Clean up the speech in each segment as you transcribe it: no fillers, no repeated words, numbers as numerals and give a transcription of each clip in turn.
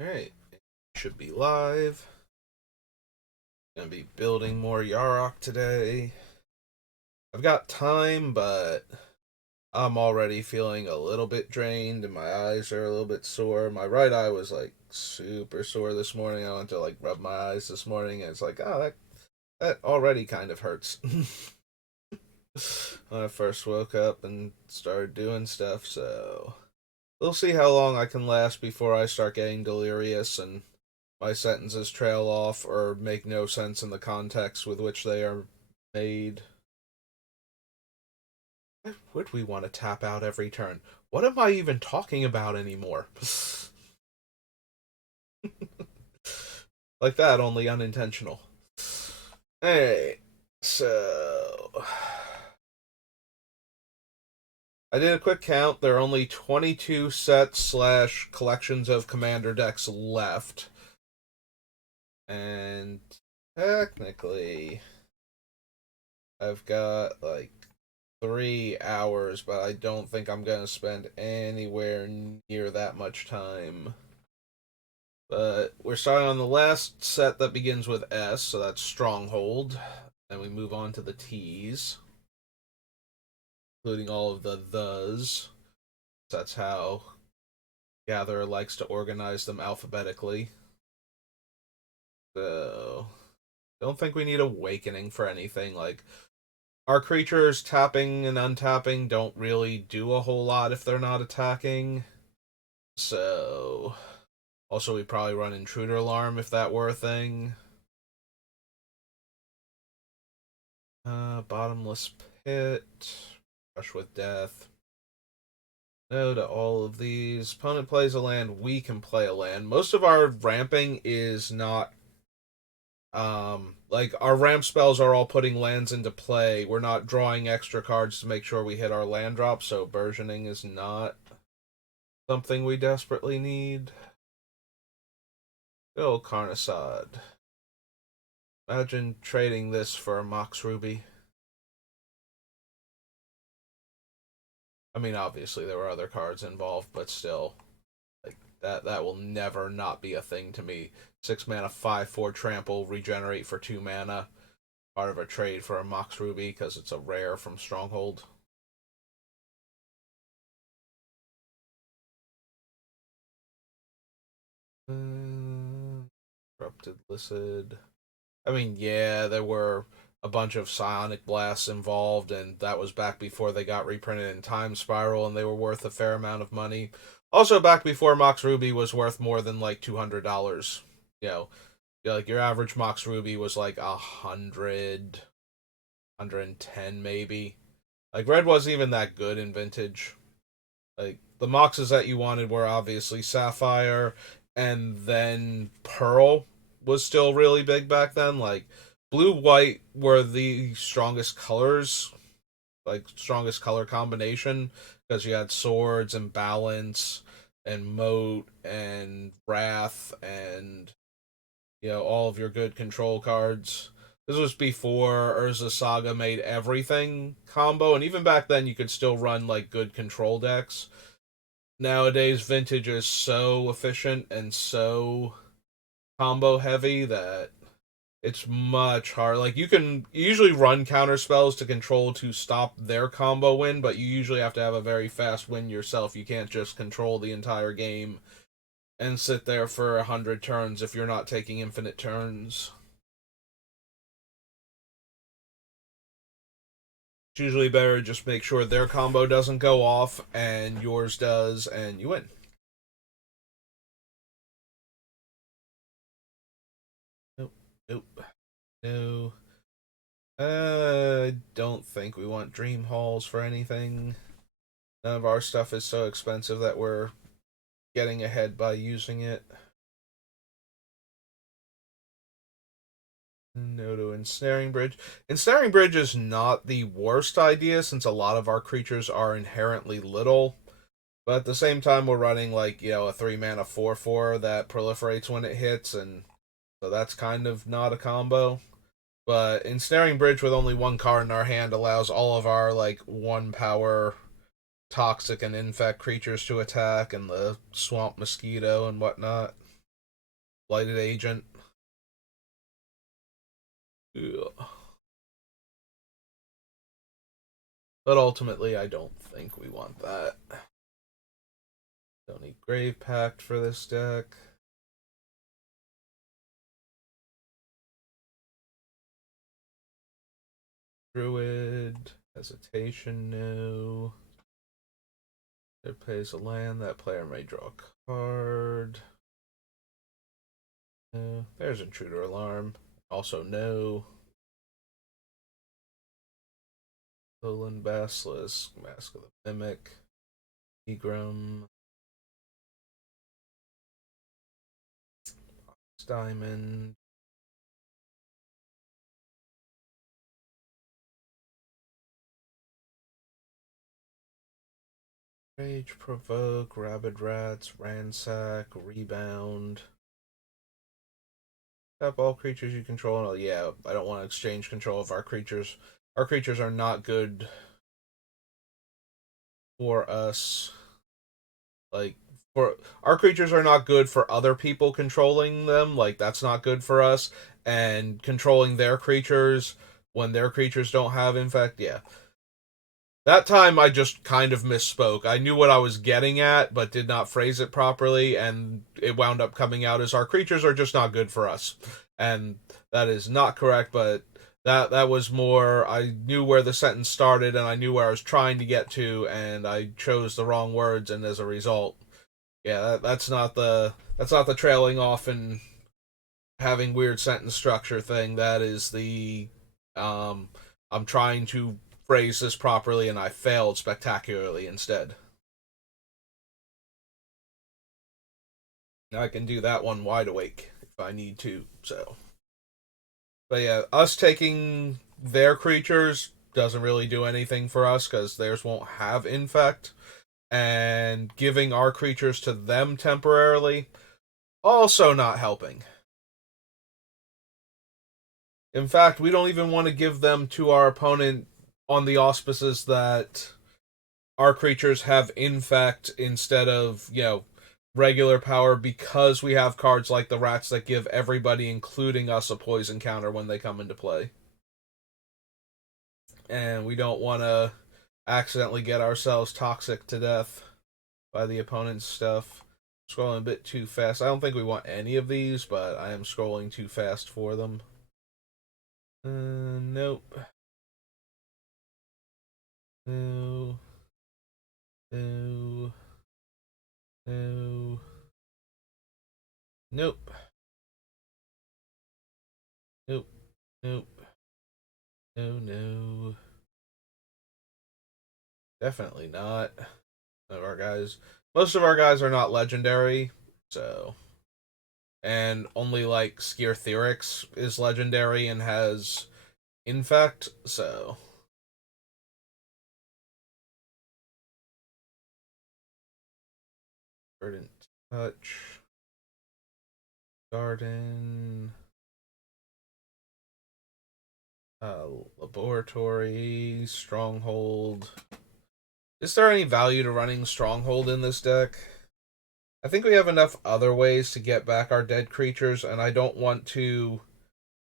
Alright, should be live. Gonna be building more Yarok today. I've got time, but I'm already feeling a little bit drained and my eyes are a little bit sore. My right eye was like super sore this morning. I went to like rub my eyes this morning and it's like, oh, that already kind of hurts. When I first woke up and started doing stuff, so we'll see how long I can last before I start getting delirious and my sentences trail off or make no sense in the context with which they are made. Why would we want to tap out every turn? What am I even talking about anymore? Like that, only unintentional. Hey, so I did a quick count. There are only 22 sets slash collections of commander decks left. And technically, I've got like 3 hours, but I don't think I'm gonna spend anywhere near that much time. But we're starting on the last set that begins with S, so that's Stronghold. Then we move on to the T's, including all of the thes. That's how Gatherer likes to organize them alphabetically. So, don't think we need Awakening for anything. Like, our creatures tapping and untapping don't really do a whole lot if they're not attacking. So, also we probably run Intruder Alarm if that were a thing. Bottomless Pit, Rush with Death. No to all of these. Opponent plays a land, we can play a land. Most of our ramping is not like our ramp spells are all putting lands into play. We're not drawing extra cards to make sure we hit our land drop, so burgeoning is not something we desperately need. Good old Carniçade. Imagine trading this for a Mox Ruby. I mean, obviously there were other cards involved, but still, like that will never not be a thing to me. 6 mana, 5/4 trample, regenerate for 2 mana. Part of a trade for a Mox Ruby because it's a rare from Stronghold. Corrupted Licid. I mean, yeah, there were a bunch of psionic blasts involved, and that was back before they got reprinted in Time Spiral, and they were worth a fair amount of money. Also, back before Mox Ruby was worth more than like $200. You know, like your average Mox Ruby was like 110 maybe. Like red wasn't even that good in Vintage. Like the Moxes that you wanted were obviously Sapphire, and then Pearl was still really big back then. Like blue white were the strongest colors, like strongest color combination because you had swords and balance and moat and wrath and all of your good control cards. This was before Urza Saga made everything combo, and even back then you could still run like good control decks. Nowadays Vintage is so efficient and so combo heavy that it's much harder. Like you can usually run counter spells to control to stop their combo win, but you usually have to have a very fast win yourself. You can't just control the entire game and sit there for 100 turns if you're not taking infinite turns. It's usually better to just make sure their combo doesn't go off and yours does, and you win. Nope, nope, no. I don't think we want dream halls for anything. None of our stuff is so expensive that we're getting ahead by using it. No to Ensnaring Bridge. Ensnaring Bridge is not the worst idea since a lot of our creatures are inherently little. But at the same time, we're running like, a 3 mana 4/4 that proliferates when it hits, and so that's kind of not a combo. But Ensnaring Bridge with only one card in our hand allows all of our like 1 power toxic and infect creatures to attack, and the swamp mosquito and whatnot. Blighted Agent. Yeah. But ultimately, I don't think we want that. Don't need Grave Pact for this deck. Druid. Hesitation, no. It plays a land. That player may draw a card. No. There's Intruder Alarm. Also, no. Lowland Basilisk. Mask of the Mimic. Egram. Diamond. Rage, Provoke, Rabid Rats, Ransack, Rebound. Tap all creatures you control. Oh, yeah, I don't want to exchange control of our creatures. Our creatures are not good for us. Like, for our creatures are not good for other people controlling them. Like, that's not good for us. And controlling their creatures when their creatures don't have infect, yeah. That time I just kind of misspoke. I knew what I was getting at, but did not phrase it properly, and it wound up coming out as our creatures are just not good for us. And that is not correct, but that was more I knew where the sentence started and I knew where I was trying to get to, and I chose the wrong words, and as a result, yeah, that's not the trailing off and having weird sentence structure thing. That is the um I'm trying to phrase this properly and I failed spectacularly instead. I can do that one wide awake if I need to. So, but yeah, us taking their creatures doesn't really do anything for us because theirs won't have infect, and giving our creatures to them temporarily also not helping. In fact, we don't even want to give them to our opponent on the auspices that our creatures have infect instead of, regular power, because we have cards like the rats that give everybody, including us, a poison counter when they come into play. And we don't want to accidentally get ourselves toxic to death by the opponent's stuff. Scrolling a bit too fast. I don't think we want any of these, but I am scrolling too fast for them. Nope. No. No. No. Nope. Nope. Nope. No, no. Definitely not. None of our guys. Most of our guys are not legendary, so. And only like Skier Theorix is legendary and has infect, so. Verdant Touch. Garden. Uh, Laboratory. Stronghold. Is there any value to running Stronghold in this deck? I think we have enough other ways to get back our dead creatures, and I don't want to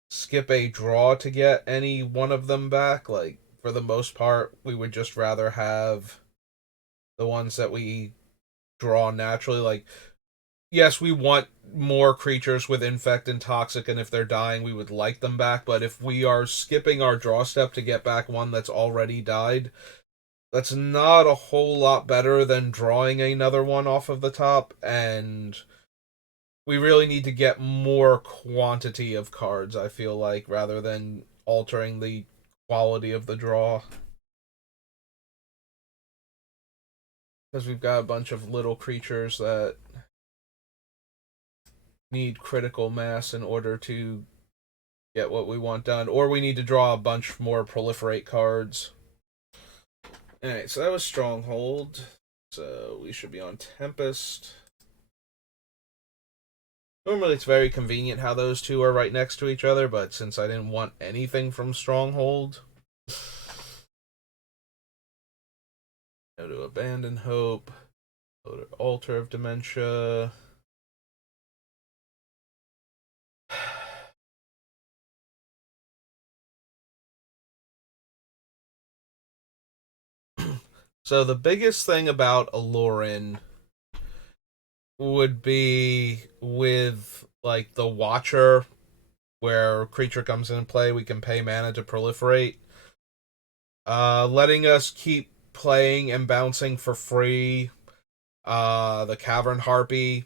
skip a draw to get any one of them back. Like, for the most part, we would just rather have the ones that we draw naturally. Like, yes, we want more creatures with infect and toxic, and if they're dying, we would like them back. But if we are skipping our draw step to get back one that's already died, that's not a whole lot better than drawing another one off of the top, and we really need to get more quantity of cards, I feel like, rather than altering the quality of the draw. Because we've got a bunch of little creatures that need critical mass in order to get what we want done, or we need to draw a bunch more proliferate cards. Alright, so that was Stronghold. So we should be on Tempest. Normally it's very convenient how those two are right next to each other, but since I didn't want anything from Stronghold, go to Abandon Hope, go to Altar of Dementia. So the biggest thing about Alorin would be with like the Watcher, where creature comes in play, we can pay mana to proliferate. Letting us keep playing and bouncing for free. The Cavern Harpy,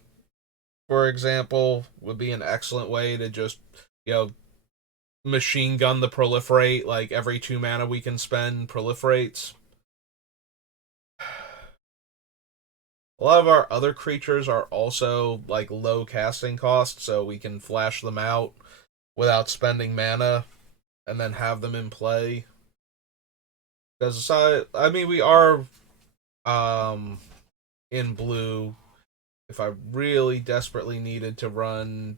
for example, would be an excellent way to just, you know, machine gun the proliferate. Like every 2 mana we can spend proliferates. A lot of our other creatures are also like low casting cost, so we can flash them out without spending mana and then have them in play. Because I mean, we are um in blue. If I really desperately needed to run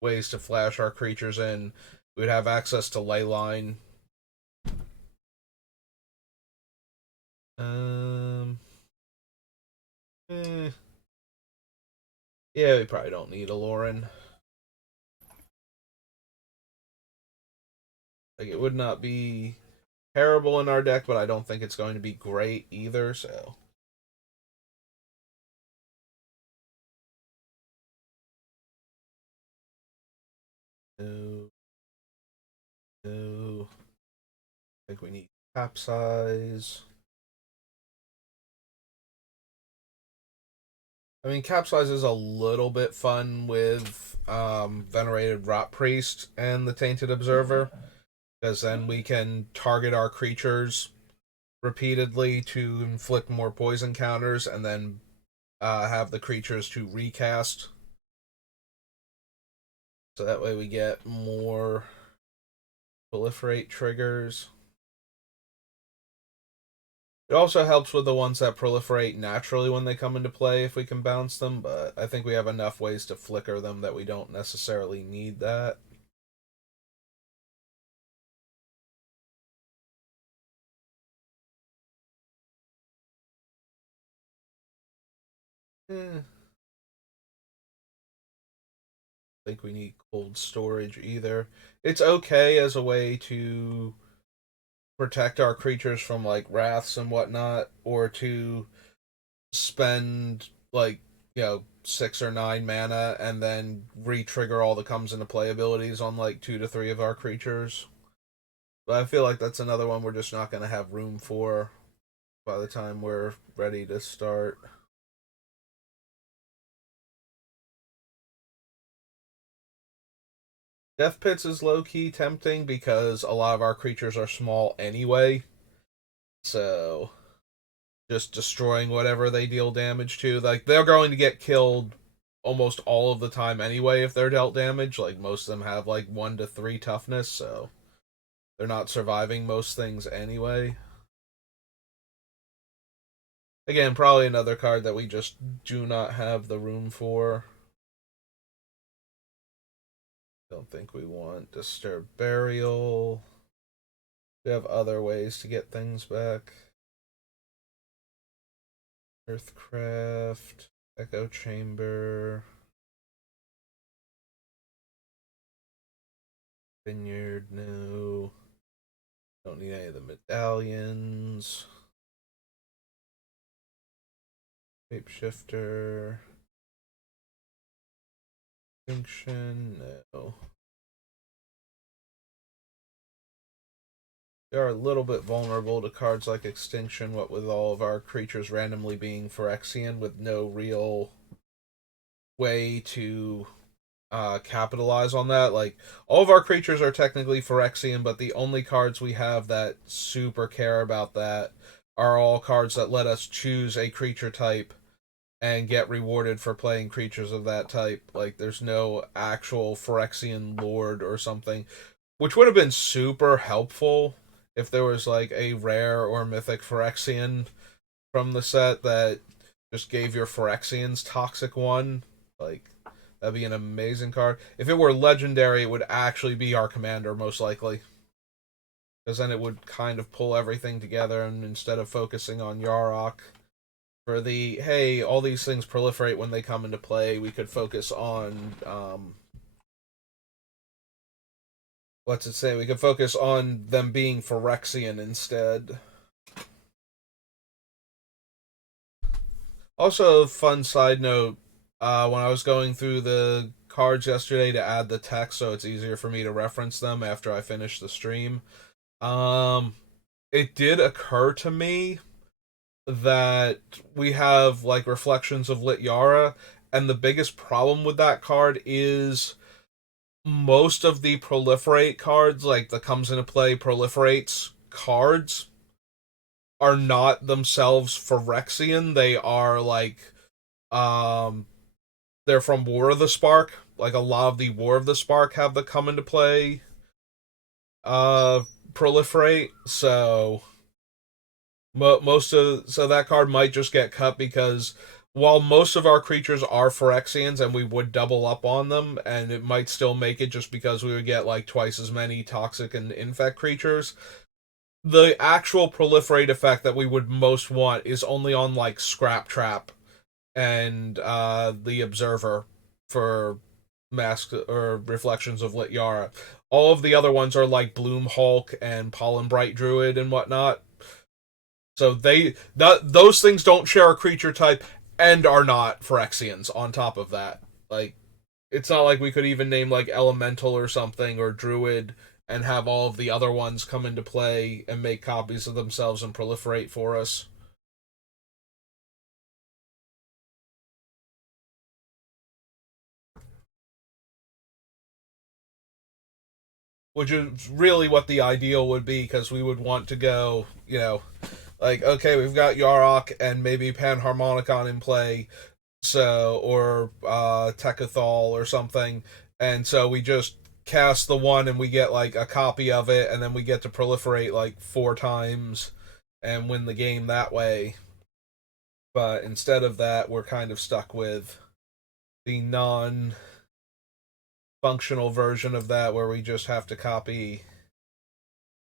ways to flash our creatures in, we would have access to Leyline. Um, eh, yeah, we probably don't need a Lauren. Like, it would not be terrible in our deck, but I don't think it's going to be great either. So, no, no. I think we need capsize. I mean, capsize is a little bit fun with venerated rot priest and the tainted observer, because then we can target our creatures repeatedly to inflict more poison counters, and then have the creatures to recast. So that way we get more proliferate triggers. It also helps with the ones that proliferate naturally when they come into play if we can bounce them, but I think we have enough ways to flicker them that we don't necessarily need that. I think we need cold storage either. It's okay as a way to protect our creatures from like wraths and whatnot, or to spend like, 6 or 9 mana and then re-trigger all the comes into play abilities on like 2 to 3 of our creatures. But I feel like that's another one we're just not going to have room for by the time we're ready to start. Death Pits is low key tempting because a lot of our creatures are small anyway. So just destroying whatever they deal damage to, like they're going to get killed almost all of the time anyway if they're dealt damage. Like most of them have like 1 to 3 toughness, so they're not surviving most things anyway. Again, probably another card that we just do not have the room for. Don't think we want Disturb Burial. We have other ways to get things back. Earthcraft, Echo Chamber, Vineyard, no. Don't need any of the medallions. Shapeshifter. Extinction, no. They are a little bit vulnerable to cards like Extinction, what with all of our creatures randomly being Phyrexian with no real way to capitalize on that. Like, all of our creatures are technically Phyrexian, but the only cards we have that super care about that are all cards that let us choose a creature type and get rewarded for playing creatures of that type. Like, there's no actual Phyrexian Lord or something, which would have been super helpful if there was like a rare or mythic Phyrexian from the set that just gave your Phyrexians Toxic 1. Like, that'd be an amazing card. If it were legendary, it would actually be our commander, most likely. Because then it would kind of pull everything together, and instead of focusing on Yarok for the, hey, all these things proliferate when they come into play, we could focus on, what's it say? We could focus on them being Phyrexian instead. Also, fun side note: when I was going through the cards yesterday to add the text so it's easier for me to reference them after I finish the stream, um, it did occur to me that we have like reflections of Lit Yara, and the biggest problem with that card is most of the proliferate cards, like the comes into play proliferates cards, are not themselves Phyrexian. They are like um they're from War of the Spark. Like a lot of the War of the Spark have the come into play uh proliferate. So most of so that card might just get cut because while most of our creatures are Phyrexians and we would double up on them, and it might still make it just because we would get like twice as many toxic and infect creatures, the actual proliferate effect that we would most want is only on like Scrap Trap and the Observer for Mask or Reflections of Lit Yara. All of the other ones are like Bloom Hulk and Pollen Bright Druid and whatnot. So those things don't share a creature type and are not Phyrexians on top of that. Like it's not like we could even name like Elemental or something or Druid and have all of the other ones come into play and make copies of themselves and proliferate for us. Which is really what the ideal would be because we would want to go, like, okay, we've got Yarok and maybe Panharmonicon in play, so or Tekethal or something, and so we just cast the one and we get like a copy of it, and then we get to proliferate like 4 times and win the game that way. But instead of that, we're kind of stuck with the non-functional version of that, where we just have to copy.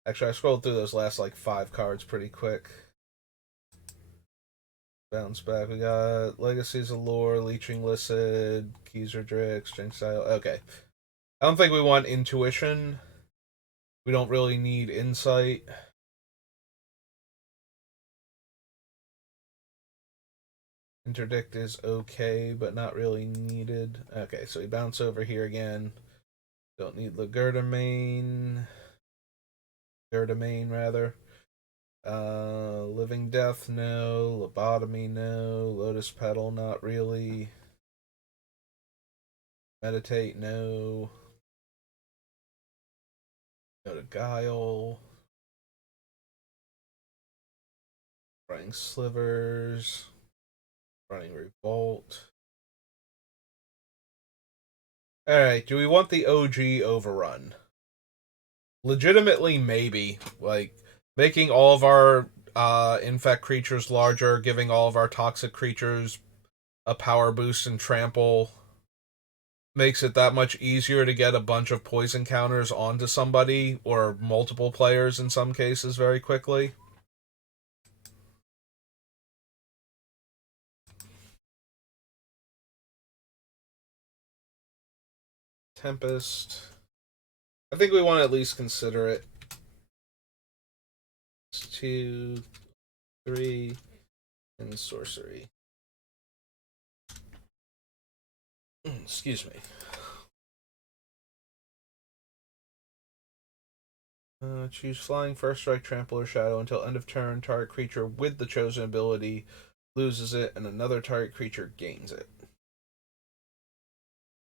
Actually, I scrolled through those last like 5 cards pretty quick. Bounce back. We got Legacies of Lore, Leeching Listed, Keezer Drix, Jinxile. Okay. I don't think we want Intuition. We don't really need Insight. Interdict is okay, but not really needed. Okay, so we bounce over here again. Don't need Legerdemain. Gerdemain, rather. Living Death, no. Lobotomy, no. Lotus Petal, not really. Meditate, no. Go to Guile. Running Slivers. Running Revolt. Alright, do we want the OG Overrun? Legitimately, maybe. Like, making all of our infect creatures larger, giving all of our toxic creatures a power boost and trample makes it that much easier to get a bunch of poison counters onto somebody or multiple players in some cases very quickly. Tempest. I think we want to at least consider it. 2, 3, and sorcery. Excuse me. Choose Flying, First Strike, Trample, or Shadow until end of turn. Target creature with the chosen ability loses it, and another target creature gains it.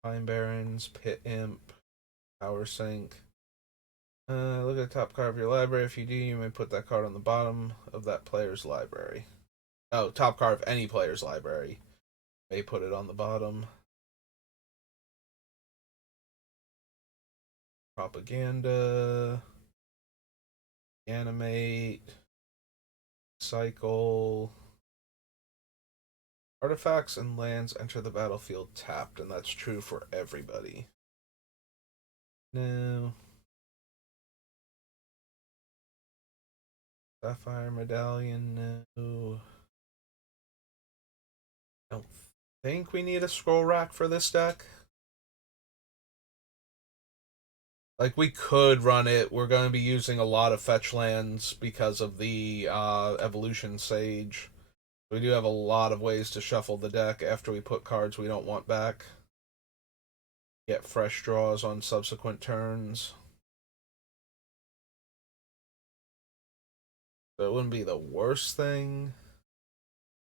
Time Barrens, Pit Imp, Power Sink. Look at the top card of your library. If you do, you may put that card on the bottom of that player's library. Oh, top card of any player's library. May put it on the bottom. Propaganda. Animate. Cycle. Artifacts and lands enter the battlefield tapped, and that's true for everybody. No. Sapphire Medallion, no. I don't think we need a scroll rack for this deck. Like, we could run it. We're going to be using a lot of fetch lands because of the Evolution Sage. We do have a lot of ways to shuffle the deck after we put cards we don't want back. Get fresh draws on subsequent turns. So it wouldn't be the worst thing.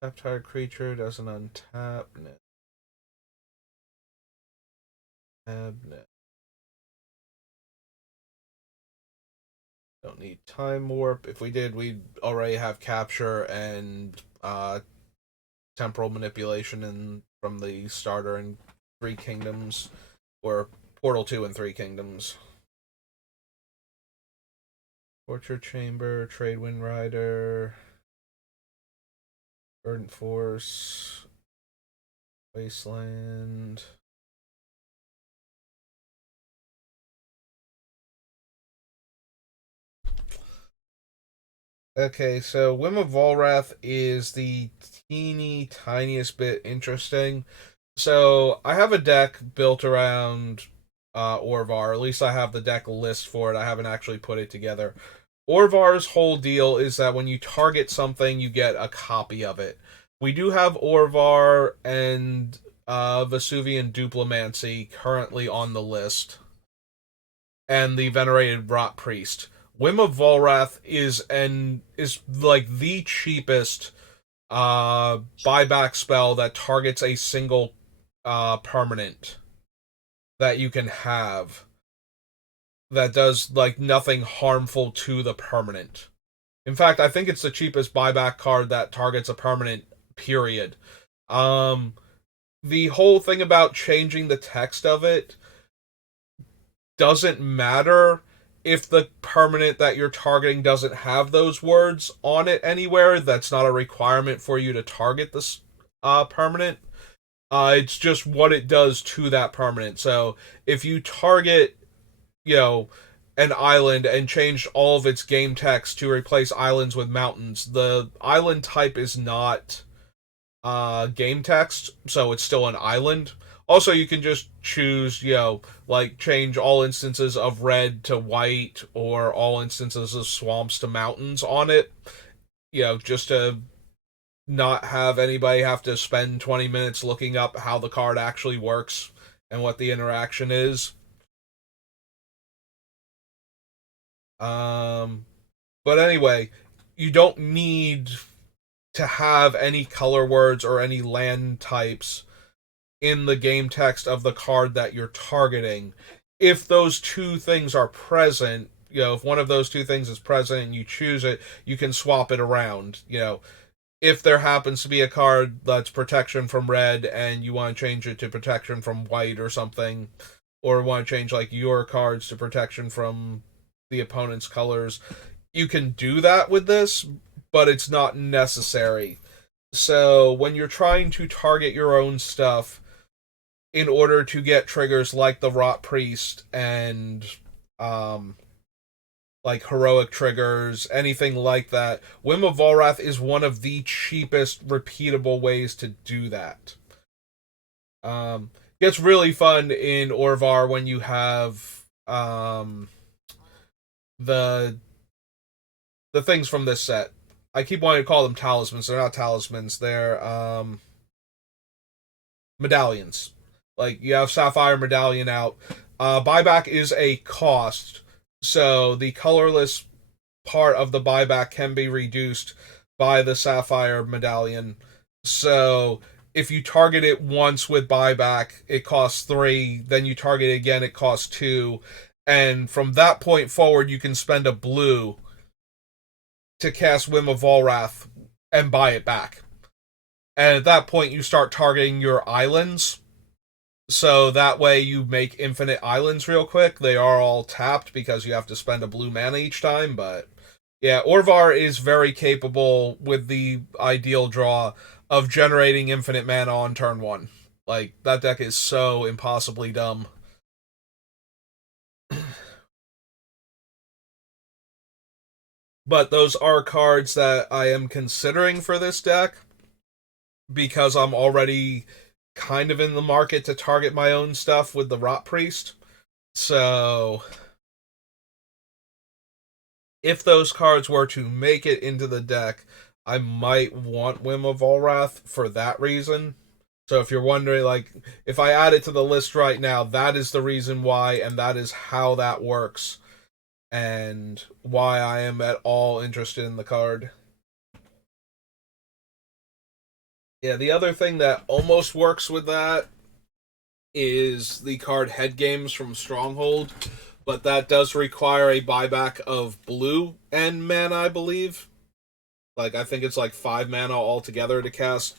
Tap target creature doesn't untap. Don't need time warp. If we did, we'd already have capture and temporal manipulation in from the starter in Three Kingdoms, or Portal 2 and Three Kingdoms. Torture Chamber, Trade Wind Rider, Verdant Force, Wasteland. Okay, so Whim of Volrath is the teeny tiniest bit interesting. So I have a deck built around Orvar. At least I have the deck list for it. I haven't actually put it together. Orvar's whole deal is that when you target something, you get a copy of it. We do have Orvar and Vesuvian Duplimancy currently on the list, and the Venerated Rot Priest. Whim of Volrath is like the cheapest buyback spell that targets a single permanent that you can have that does like nothing harmful to the permanent. In fact, I think it's the cheapest buyback card that targets a permanent, period. Um the whole thing about changing the text of it doesn't matter if the permanent that you're targeting doesn't have those words on it anywhere. That's not a requirement for you to target this permanent. It's just what it does to that permanent. So if you target, you know, an island and change all of its game text to replace islands with mountains, the island type is not game text, so it's still an island. Also, you can just choose, like change all instances of red to white or all instances of swamps to mountains on it, just to not have anybody have to spend 20 minutes looking up how the card actually works and what the interaction is. Um, but anyway, you don't need to have any color words or any land types in the game text of the card that you're targeting. If those two things are present, if one of those two things is present and you choose it, you can swap it around. If there happens to be a card that's protection from red and you want to change it to protection from white or something, or want to change like your cards to protection from the opponent's colors, you can do that with this, but it's not necessary. So when you're trying to target your own stuff in order to get triggers like the Rot Priest and like heroic triggers, anything like that, Whim of Volrath is one of the cheapest repeatable ways to do that. Gets really fun in Orvar when you have the things from this set. I keep wanting to call them talismans. They're not talismans. They're medallions. Like you have Sapphire Medallion out. Buyback is a cost, so the colorless part of the buyback can be reduced by the Sapphire Medallion. So if you target it once with buyback, it costs 3. Then you target it again, it costs 2. And from that point forward, you can spend a blue to cast Whim of Volrath and buy it back. And at that point, you start targeting your islands. So that way you make infinite islands real quick. They are all tapped because you have to spend a blue mana each time. But yeah, Orvar is very capable with the ideal draw of generating infinite mana on turn 1. Like, that deck is so impossibly dumb. But those are cards that I am considering for this deck because I'm already kind of in the market to target my own stuff with the Rot Priest. So if those cards were to make it into the deck, I might want Whim of Allwrath for that reason. So if you're wondering, like, if I add it to the list right now, that is the reason why, and that is how that works, and why I am at all interested in the card. Yeah, the other thing that almost works with that is the card Head Games from Stronghold, but that does require a buyback of blue and mana, I believe. Like, I think it's like 5 mana altogether to cast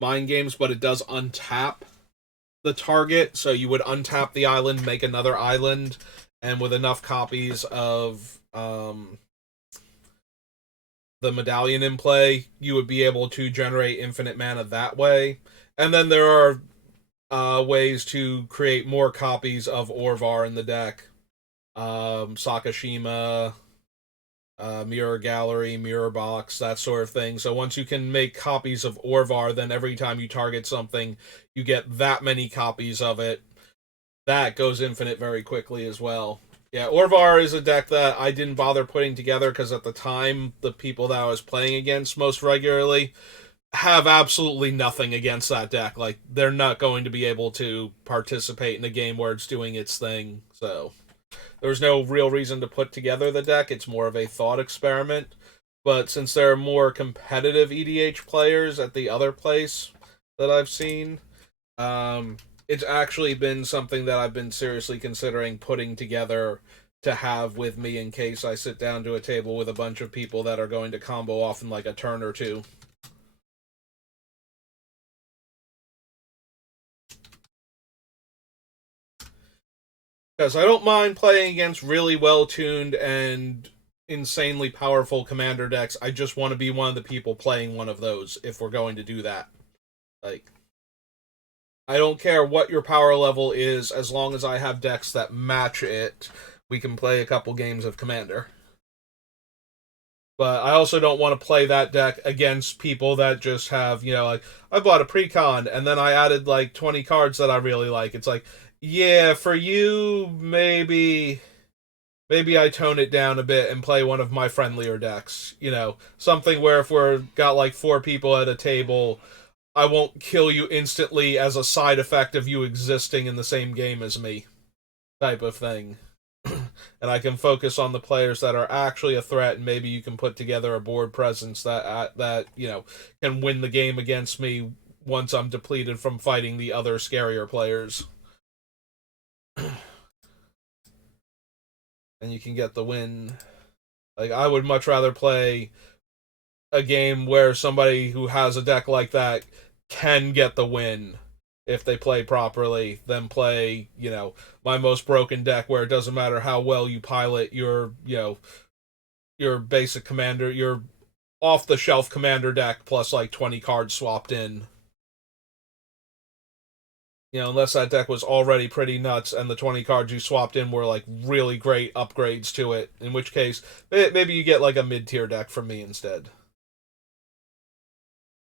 Mind Games, but it does untap the target, so you would untap the island, make another island, and with enough copies of the medallion in play, you would be able to generate infinite mana that way. And then there are ways to create more copies of Orvar in the deck. Sakashima, Mirror Gallery, Mirror Box, that sort of thing. So once you can make copies of Orvar, then every time you target something, you get that many copies of it. That goes infinite very quickly as well. Yeah, Orvar is a deck that I didn't bother putting together because at the time, the people that I was playing against most regularly have absolutely nothing against that deck. Like, they're not going to be able to participate in a game where it's doing its thing. So there's no real reason to put together the deck. It's more of a thought experiment. But since there are more competitive EDH players at the other place that I've seen, it's actually been something that I've been seriously considering putting together to have with me in case I sit down to a table with a bunch of people that are going to combo off in like a turn or two. Because I don't mind playing against really well tuned and insanely powerful commander decks. I just want to be one of the people playing one of those if we're going to do that. Like, I don't care what your power level is, as long as I have decks that match it, we can play a couple games of commander. But I also don't want to play that deck against people that just have, like, I bought a precon and then I added like 20 cards that I really like. It's like, yeah, for you, maybe I tone it down a bit and play one of my friendlier decks. Something where if we're got like 4 people at a table, I won't kill you instantly as a side effect of you existing in the same game as me, type of thing. And I can focus on the players that are actually a threat, and maybe you can put together a board presence that can win the game against me once I'm depleted from fighting the other scarier players. And you can get the win. Like, I would much rather play a game where somebody who has a deck like that can get the win if they play properly than play, my most broken deck where it doesn't matter how well you pilot your basic commander, your off the shelf commander deck plus like 20 cards swapped in. Unless that deck was already pretty nuts and the 20 cards you swapped in were like really great upgrades to it, in which case maybe you get like a mid-tier deck from me instead.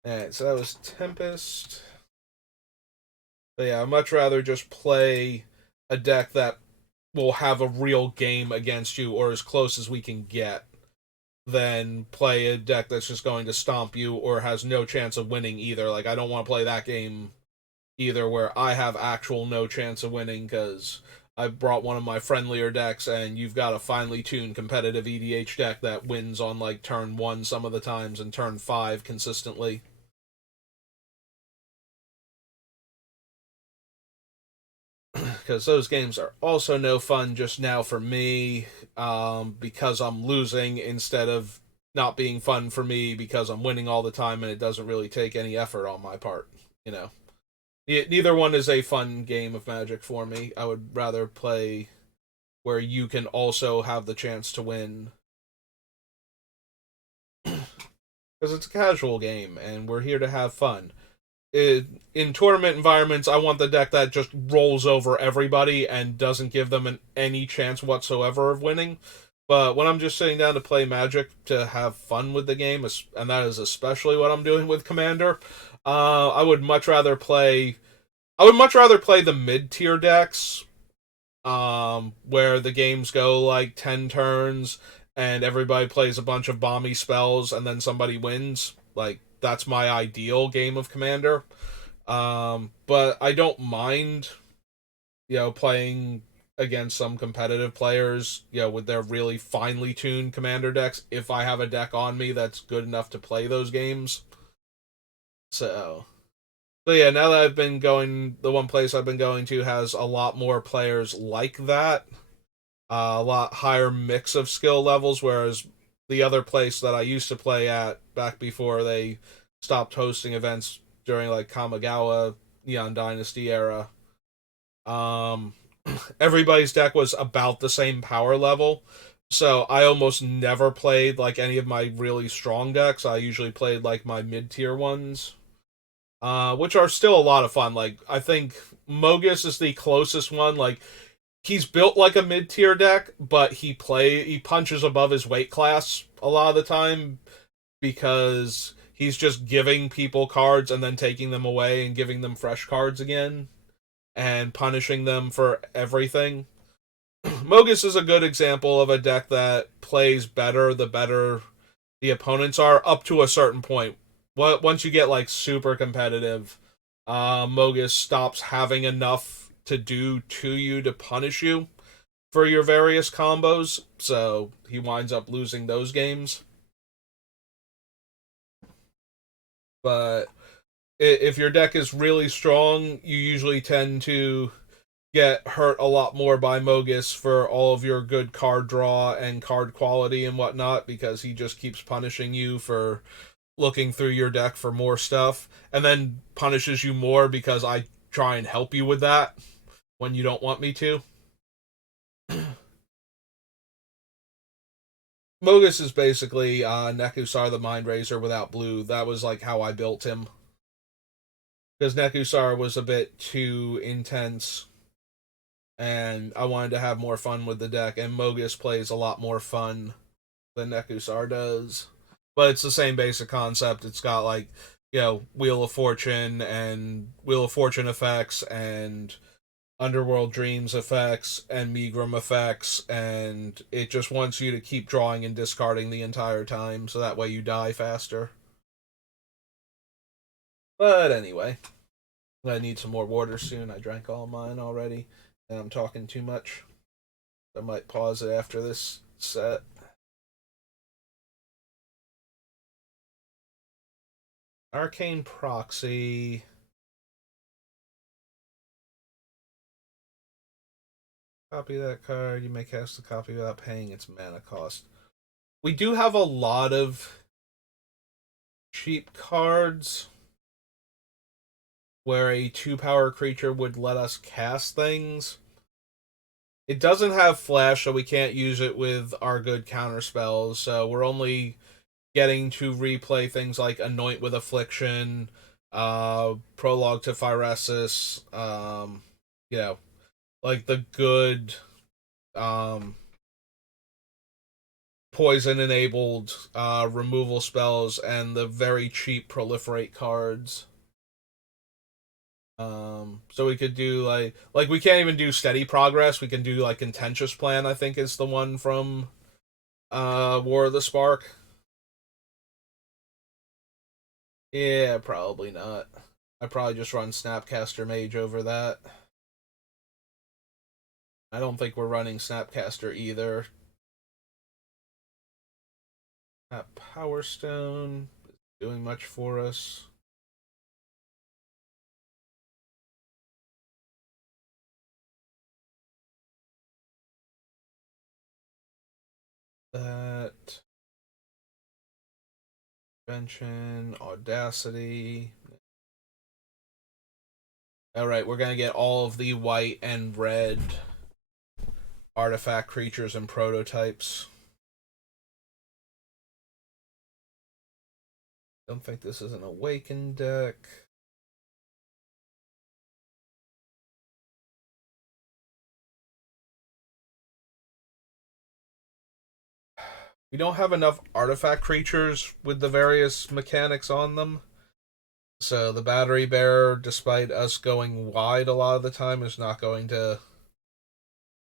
Alright, so that was Tempest. But yeah, I'd much rather just play a deck that will have a real game against you or as close as we can get than play a deck that's just going to stomp you or has no chance of winning either. Like, I don't want to play that game either where I have actual no chance of winning because I brought one of my friendlier decks and you've got a finely tuned competitive EDH deck that wins on like turn 1 some of the times and turn 5 consistently. Because those games are also no fun just now for me, because I'm losing instead of not being fun for me because I'm winning all the time and it doesn't really take any effort on my part. Neither one is a fun game of Magic for me. I would rather play where you can also have the chance to win. Because it's a casual game and we're here to have fun. In tournament environments, I want the deck that just rolls over everybody and doesn't give them any chance whatsoever of winning. But when I'm just sitting down to play Magic to have fun with the game, and that is especially what I'm doing with Commander, I would much rather play. I would much rather play the mid-tier decks, where the games go like 10 turns and everybody plays a bunch of bomby spells and then somebody wins. Like that's my ideal game of Commander. But I don't mind, playing against some competitive players, with their really finely tuned Commander decks if I have a deck on me that's good enough to play those games. So, so yeah, now that I've been going, the one place I've been going to has a lot more players like that, a lot higher mix of skill levels, whereas the other place that I used to play at back before they stopped hosting events during like Kamigawa Neon Dynasty era, um, everybody's deck was about the same power level. So I almost never played like any of my really strong decks. I usually played like my mid tier ones, which are still a lot of fun. Like I think Mogus is the closest one. Like he's built like a mid tier deck, but he punches above his weight class a lot of the time because he's just giving people cards and then taking them away and giving them fresh cards again and punishing them for everything. Mogus is a good example of a deck that plays better the better the opponents are up to a certain point. Once you get like super competitive, Mogus stops having enough to do to you to punish you for your various combos, so he winds up losing those games. But if your deck is really strong, you usually tend to get hurt a lot more by Mogus for all of your good card draw and card quality and whatnot because he just keeps punishing you for looking through your deck for more stuff and then punishes you more because I try and help you with that when you don't want me to. Mogus is basically Nekusar the Mind Razor without blue. That was like how I built him. Because Nekusar was a bit too intense and I wanted to have more fun with the deck, and Mogus plays a lot more fun than Nekusar does. But it's the same basic concept. It's got like, Wheel of Fortune and Wheel of Fortune effects and Underworld Dreams effects and Megrim effects, and it just wants you to keep drawing and discarding the entire time, so that way you die faster. But anyway, I need some more water soon. I drank all mine already, and I'm talking too much. I might pause it after this set. Arcane Proxy. Copy that card. You may cast a copy without paying its mana cost. We do have a lot of cheap cards where a 2 power creature would let us cast things. It doesn't have flash, so we can't use it with our good counter spells. So we're only getting to replay things like Anoint with Affliction, Prologue to Phyresis, you know, like the good um, poison enabled removal spells and the very cheap proliferate cards. So we could do like we can't even do steady progress. We can do like contentious plan. I think is the one from War of the Spark. Yeah, probably not. I probably just run Snapcaster Mage over that. I don't think we're running Snapcaster either. That Power Stone is doing much for us. That Convention, Audacity. Alright, we're gonna get all of the white and red artifact creatures and prototypes. Don't think this is an Awakened deck. We don't have enough artifact creatures with the various mechanics on them. So the battery bearer, despite us going wide a lot of the time, is not going to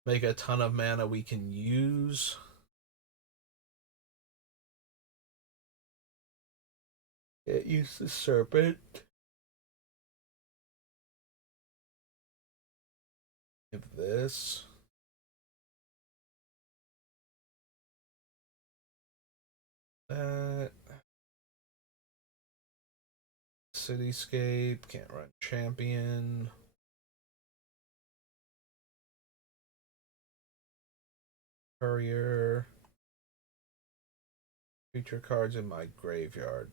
make a ton of mana we can use. It used the serpent. Give this. That. Cityscape. Can't run champion. Courier. Feature cards in my graveyard.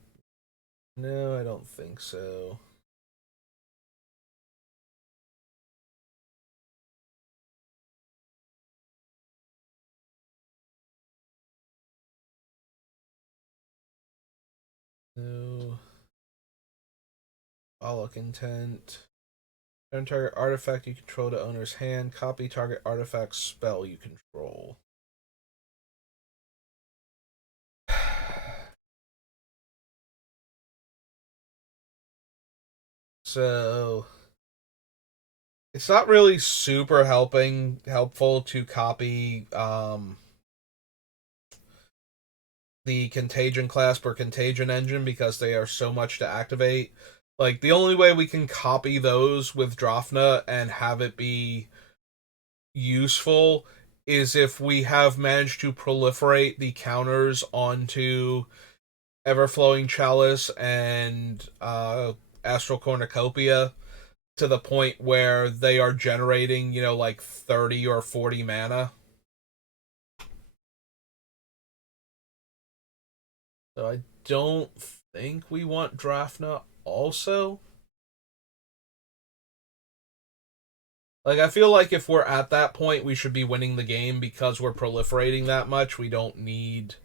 No, I don't think so. No. Alloc intent. Turn target artifact you control to owner's hand. Copy target artifact spell you control. So it's not really super helpful to copy the contagion clasp or contagion engine because they are so much to activate. Like the only way we can copy those with Drafna and have it be useful is if we have managed to proliferate the counters onto Everflowing Chalice and Astral Cornucopia to the point where they are generating, like 30 or 40 mana. So I don't think we want Drafna also. Like, I feel like if we're at that point, we should be winning the game because we're proliferating that much. We don't need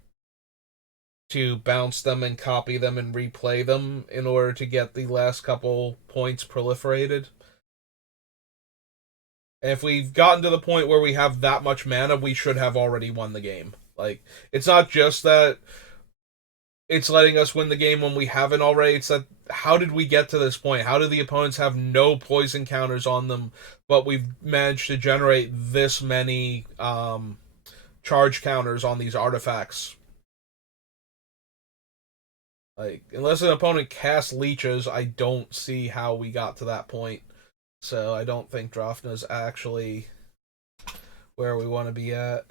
to bounce them and copy them and replay them in order to get the last couple points proliferated. And if we've gotten to the point where we have that much mana, we should have already won the game. Like, it's not just that it's letting us win the game when we haven't already. It's that how did we get to this point? How did the opponents have no poison counters on them, but we've managed to generate this many charge counters on these artifacts? Like, unless an opponent casts leeches, I don't see how we got to that point. So I don't think Drafna's actually where we want to be at.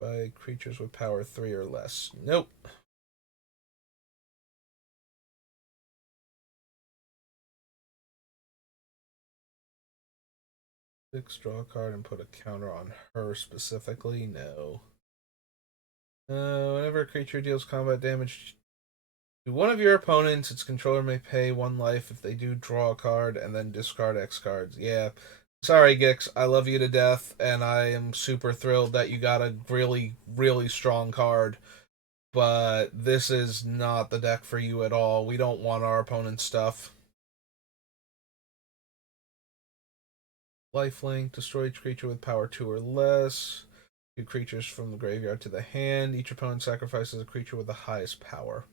By creatures with power 3 or less. Nope. Six, draw a card and put a counter on her specifically. No. Whenever a creature deals combat damage to one of your opponents, its controller may pay 1 life. If they do, draw a card and then discard X cards. Yeah. Sorry, Gix. I love you to death, and I am super thrilled that you got a really, really strong card. But this is not the deck for you at all. We don't want our opponent's stuff. Lifelink, destroy each creature with power 2 or less. Two creatures from the graveyard to the hand. Each opponent sacrifices a creature with the highest power.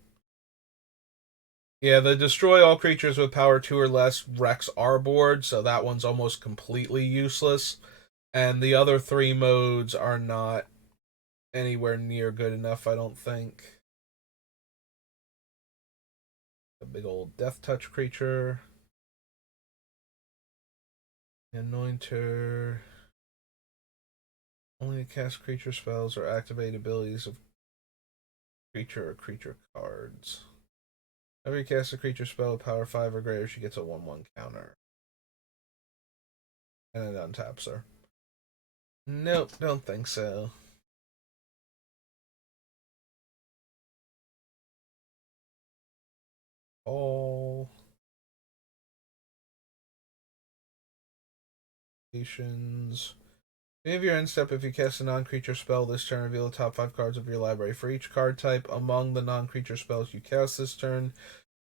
Yeah, the destroy all creatures with power 2 or less wrecks our board, so that one's almost completely useless. And the other three modes are not anywhere near good enough, I don't think. A big old death touch creature. Anointer. Only cast creature spells or activate abilities of creature or creature cards. Every cast a creature spell with power 5 or greater, she gets a 1/1 counter. And it untaps her. Nope, don't think so. All stations. Beginning of your end step, if you cast a non-creature spell this turn, reveal the top 5 cards of your library. For each card type among the non-creature spells you cast this turn,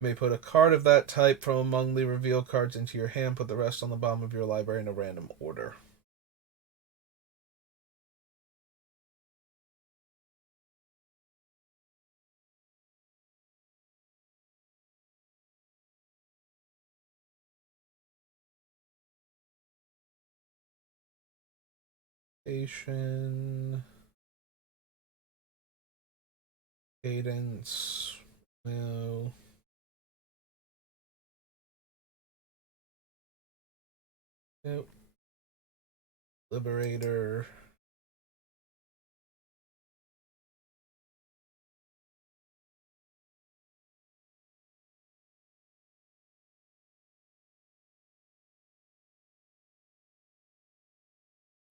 you may put a card of that type from among the revealed cards into your hand. Put the rest on the bottom of your library in a random order. Station. Cadence. No. Nope. Liberator.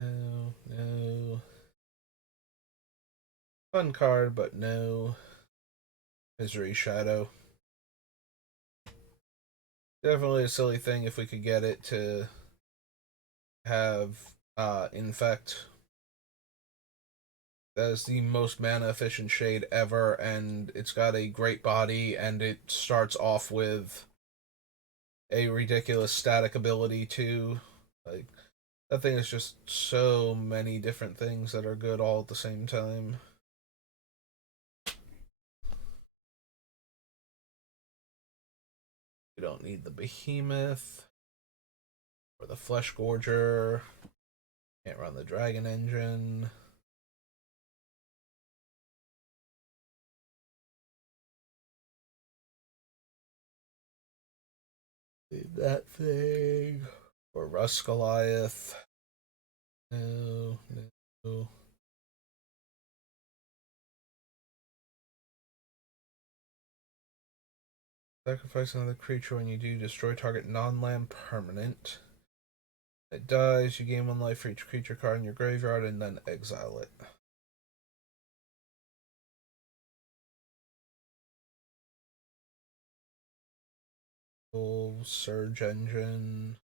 No, no. Fun card, but no. Misery Shadow. Definitely a silly thing if we could get it to have Infect. That is the most mana efficient shade ever, and it's got a great body, and it starts off with a ridiculous static ability too. Like, that thing is just so many different things that are good all at the same time. We don't need the Behemoth or the Flesh Gorger. Can't run the Dragon Engine. Need that thing. Or Rust Goliath. No, no. Sacrifice another creature when you do. Destroy target non-land permanent. It dies. You gain 1 life for each creature card in your graveyard and then exile it. Full Surge Engine.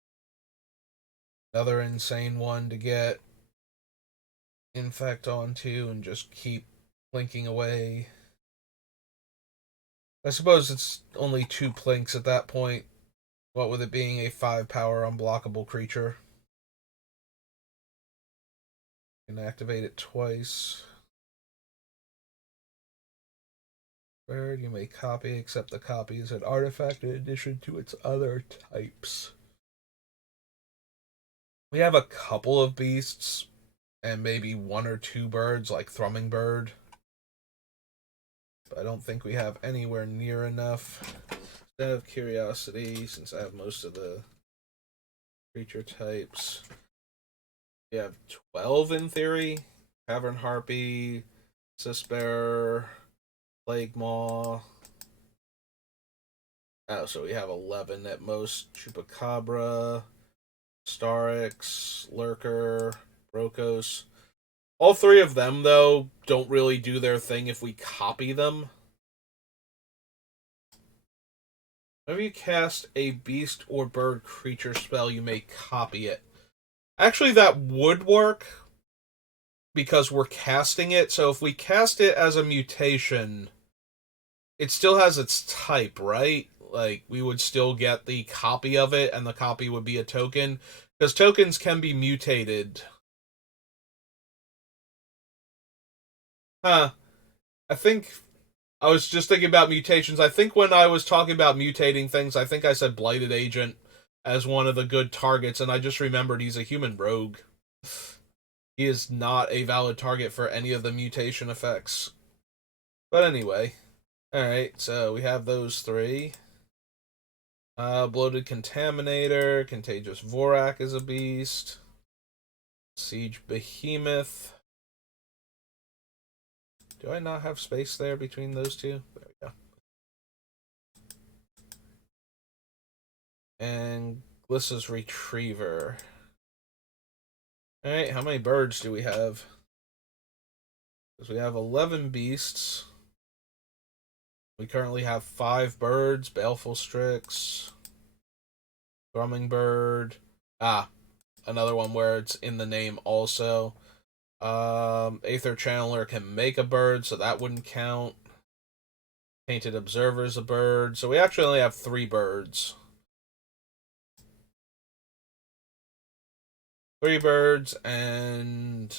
Another insane one to get Infect onto and just keep blinking away. I suppose it's only 2 plinks at that point. What with it being a 5 power unblockable creature. You can activate it twice. Third, you may copy, except the copy is an artifact in addition to its other types. We have a couple of beasts and maybe 1 or 2 birds, like Thrumming Bird. But I don't think we have anywhere near enough. Instead of curiosity, since I have most of the creature types, we have 12 in theory. Cavern Harpy, Cisbearer, Plague Maw. Oh, so we have 11 at most. Chupacabra, Starix, Lurker, Brokos. All 3 of them, though, don't really do their thing if we copy them. Whenever you cast a beast or bird creature spell, you may copy it. Actually, that would work because we're casting it. So if we cast it as a mutation, it still has its type, right? Like, we would still get the copy of it, and the copy would be a token. Because tokens can be mutated. Huh. I think I was just thinking about mutations. I think when I was talking about mutating things, I think I said Blighted Agent as one of the good targets, and I just remembered he's a human rogue. He is not a valid target for any of the mutation effects. But anyway, alright, so we have those 3. Bloated Contaminator, Contagious Vorak is a beast. Siege Behemoth. Do I not have space there between those 2? There we go. And Glissa's Retriever. Alright, how many birds do we have? Because we have 11 beasts. We currently have 5 birds. Baleful Strix. Thrumming Bird. Another one where it's in the name also. Aether Channeler can make a bird, so that wouldn't count. Painted Observer is a bird. So we actually only have 3 birds. 3 birds and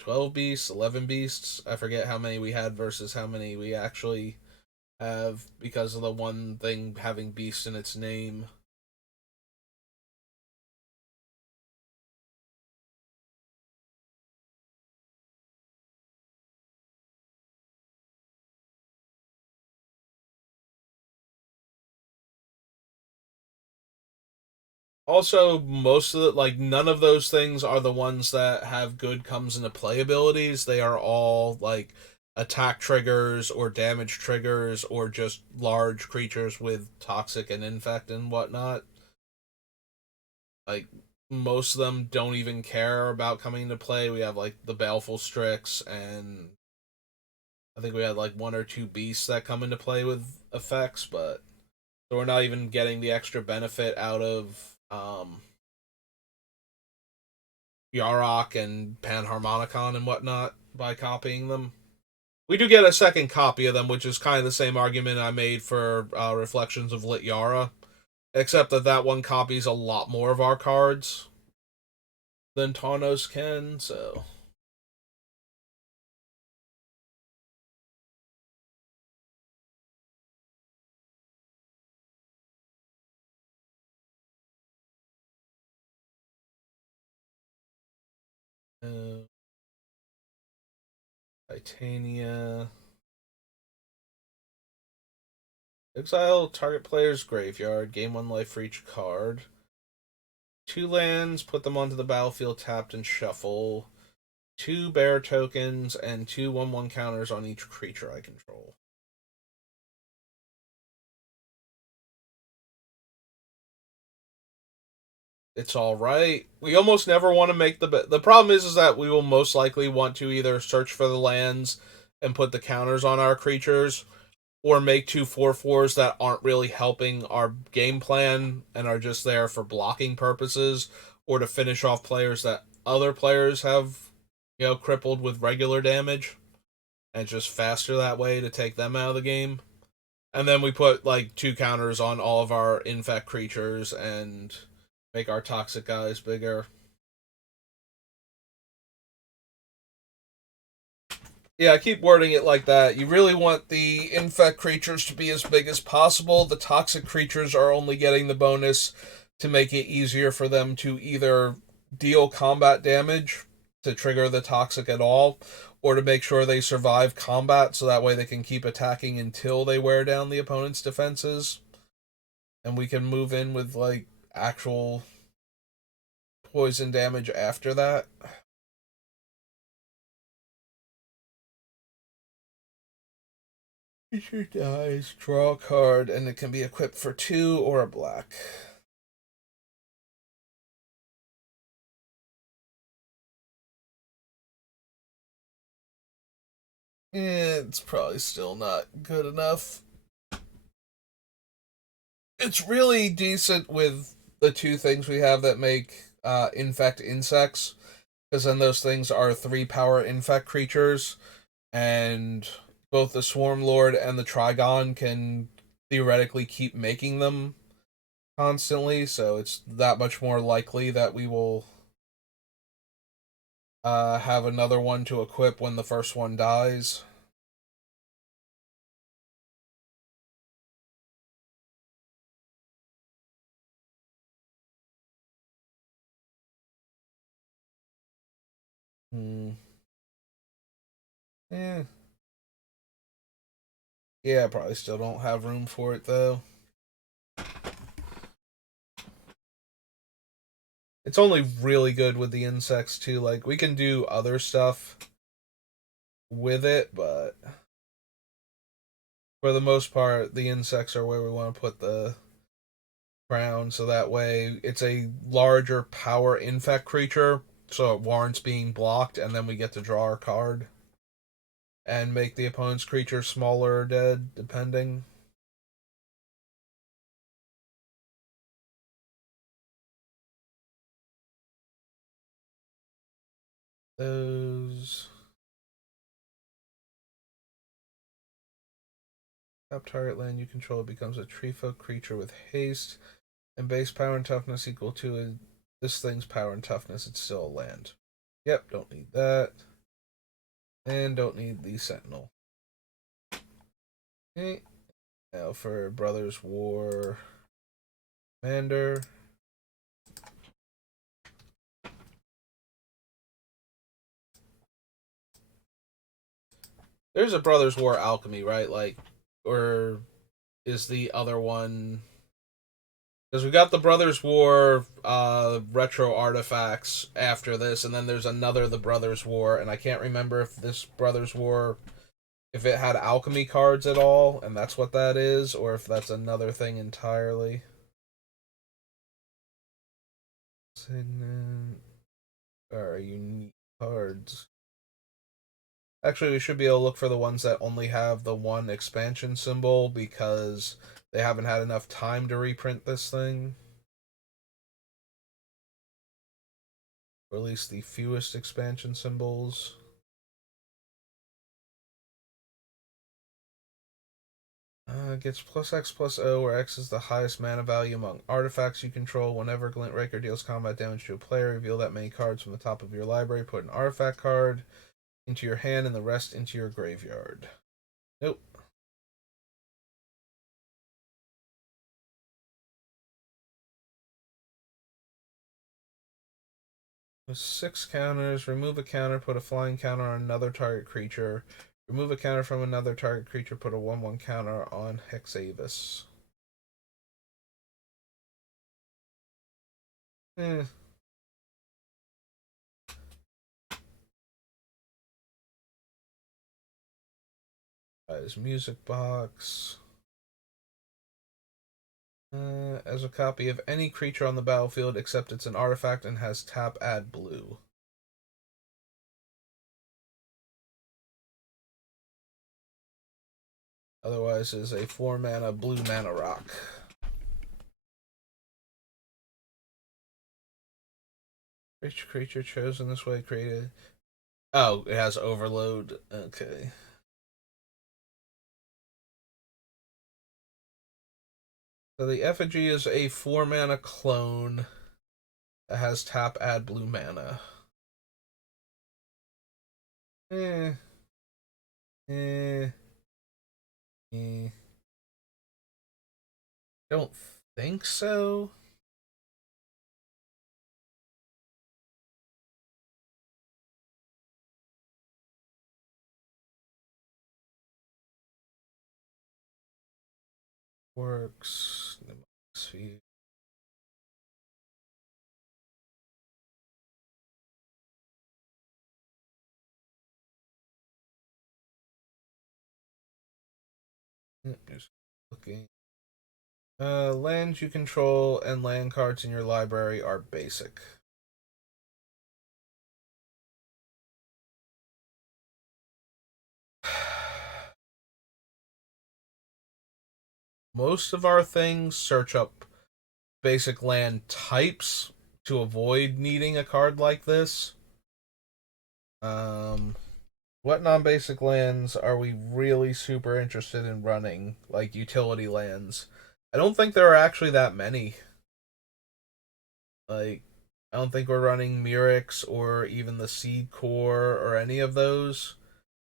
12 beasts, 11 beasts. I forget how many we had versus how many we actually have because of the one thing having beast in its name. Also, most of the like none of those things are the ones that have good comes into play abilities. They are all like attack triggers or damage triggers or just large creatures with toxic and infect and whatnot. Like most of them don't even care about coming into play. We have like the Baleful Strix, and I think we had like one or two beasts that come into play with effects, but so we're not even getting the extra benefit out of Yarok and Panharmonicon and whatnot by copying them. We do get a second copy of them, which is kind of the same argument I made for Reflections of Lit Yara, except that that one copies a lot more of our cards than Tawnos can. So, uh, Titania, exile target player's graveyard, gain one life for each card. Two lands, put them onto the battlefield tapped and shuffle. Two bear tokens and two 1/1 counters on each creature I control. It's all right. We almost never want to make the problem is that we will most likely want to either search for the lands and put the counters on our creatures, or make two 4/4s that aren't really helping our game plan and are just there for blocking purposes, or to finish off players that other players have, crippled with regular damage, and it's just faster that way to take them out of the game. And then we put like two counters on all of our infect creatures and make our toxic guys bigger. Yeah, I keep wording it like that. You really want the infect creatures to be as big as possible. The toxic creatures are only getting the bonus to make it easier for them to either deal combat damage to trigger the toxic at all, or to make sure they survive combat so that way they can keep attacking until they wear down the opponent's defenses. And we can move in with like actual poison damage after that. Creature dies, draw a card, and it can be equipped for two or a black. It's probably still not good enough. It's really decent with the two things we have that make infect insects, because then those things are three power infect creatures, and both the Swarm Lord and the Trigon can theoretically keep making them constantly, so it's that much more likely that we will have another one to equip when the first one dies. Hmm. Yeah. Yeah, probably still don't have room for it though. It's only really good with the insects too. Like we can do other stuff with it, but for the most part, the insects are where we want to put the crown. So that way, it's a larger power infect creature, so it warrants being blocked, and then we get to draw our card and make the opponent's creature smaller or dead, depending. Those top target land you control becomes a tree folk creature with haste and base power and toughness equal to this thing's power and toughness. It's still a land. Yep, don't need that. And don't need the Sentinel. Okay. Now for Brothers War Commander. There's a Brothers War Alchemy, right? Like, or is the other one Because we got the Brothers War retro artifacts after this, and then there's another the Brothers War, and I can't remember if this Brothers War if it had alchemy cards at all, and that's what that is, or if that's another thing entirely. Signet are unique cards. Actually, we should be able to look for the ones that only have the one expansion symbol because they haven't had enough time to reprint this thing. Or at least the fewest expansion symbols. Gets plus X plus O, where X is the highest mana value among artifacts you control. Whenever Glint Raker deals combat damage to a player, reveal that many cards from the top of your library. Put an artifact card into your hand and the rest into your graveyard. Nope. With 6 counters, remove a counter, put a flying counter on another target creature. Remove a counter from another target creature, put a 1/1 counter on Hexavis. Eh. His music box. As a copy of any creature on the battlefield except it's an artifact and has tap add blue. Otherwise is a 4 mana blue mana rock. Creature chosen this way created. Oh, it has overload. Okay. So the effigy is a 4 mana clone that has tap add blue mana. Eh. Eh. Eh. Don't think so. Works. Just looking. Lands you control and land cards in your library are basic. Most of our things search up basic land types to avoid needing a card like this. Um, what non-basic lands are we really super interested in running? Like utility lands. I don't think there are actually that many. Like, I don't think we're running Mirix or even the Seed Core or any of those,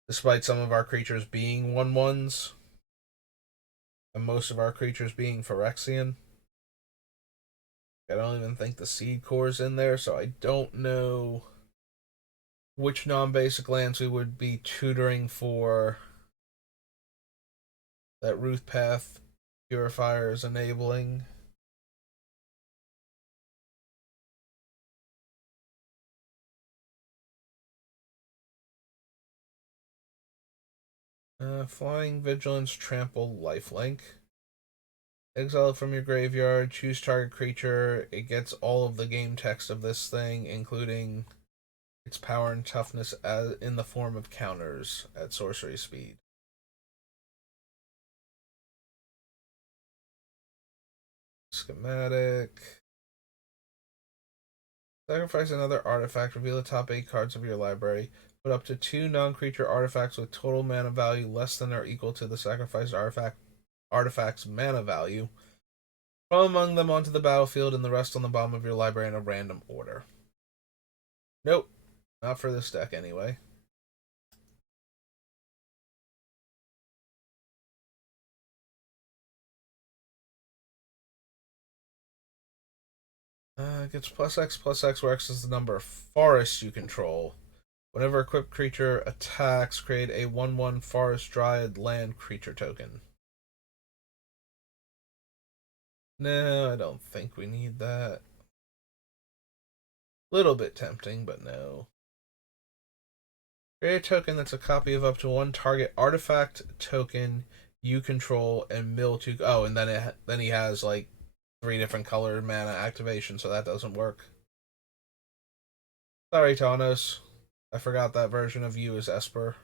despite some of our creatures being 1/1s and most of our creatures being Phyrexian. I don't even think the Seed Core's in there, so I don't know which non-basic lands we would be tutoring for that Ruthpath Purifier is enabling. Flying Vigilance, Trample, Lifelink. Exile it from your graveyard, choose target creature. It gets all of the game text of this thing, including its power and toughness as, in the form of counters at sorcery speed. Schematic. Sacrifice another artifact. Reveal the top 8 cards of your library. Put up to 2 non-creature artifacts with total mana value less than or equal to the sacrificed artifact's mana value from among them onto the battlefield and the rest on the bottom of your library in a random order. Nope. Not for this deck, anyway. Gets plus X, where X is the number of forests you control. Whenever equipped creature attacks, create a 1/1 Forest Dryad land creature token. No, I don't think we need that. Little bit tempting, but no. Create a token that's a copy of up to one target artifact token you control and mill two. Oh, and then he has like three different color mana activation, so that doesn't work. Sorry, Tanos. I forgot that version of you is Esper.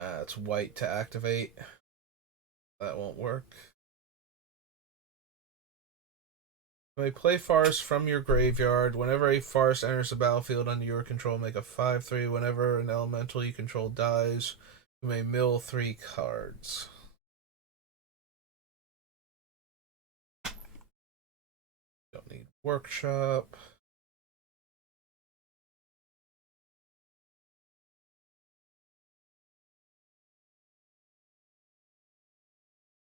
It's white to activate. That won't work. You may play Forest from your graveyard. Whenever a Forest enters the battlefield under your control, make a 5/3. Whenever an elemental you control dies, you may mill 3 cards. Don't need Workshop.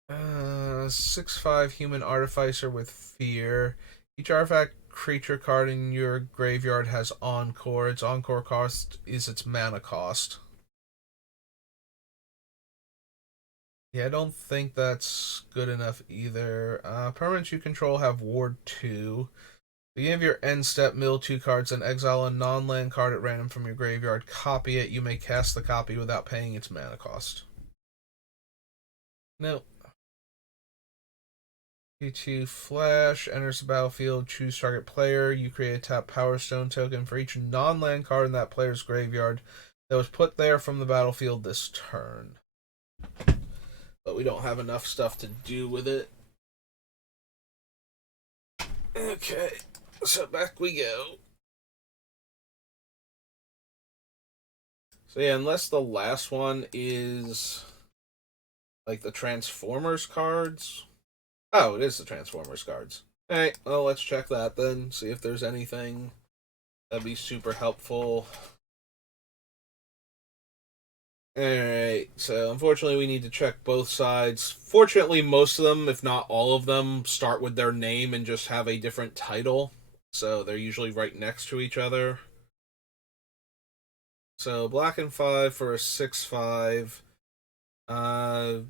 Uh, 6/5 human artificer with fear. Each artifact creature card in your graveyard has encore. Its encore cost is its mana cost. Yeah, I don't think that's good enough either. Permanents you control have Ward 2. Beginning of your end step, mill 2 cards and exile a non-land card at random from your graveyard. Copy it. You may cast the copy without paying its mana cost. No. P2 Flash enters the battlefield. Choose target player. You create a tap Power Stone token for each non-land card in that player's graveyard that was put there from the battlefield this turn. But we don't have enough stuff to do with it. Okay, so back we go. So yeah, unless the last one is like the Transformers cards. Oh, it is the Transformers cards. Alright, well, let's check that then. See if there's anything that'd be super helpful. Alright, so unfortunately we need to check both sides. Fortunately, most of them, if not all of them, start with their name and just have a different title. So they're usually right next to each other. So black and 5 for a 6/5.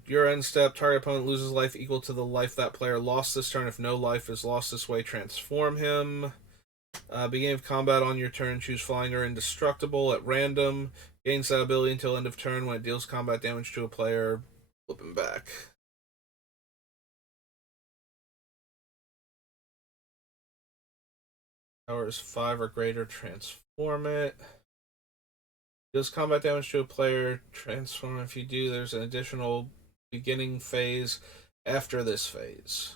Your end step, target opponent loses life equal to the life that player lost this turn. If no life is lost this way, transform him. Beginning of combat on your turn, choose flying or indestructible at random. Gains that ability until end of turn. When it deals combat damage to a player, flip him back. Power is 5 or greater, transform it. Deals combat damage to a player, transform. If you do, there's an additional beginning phase after this phase.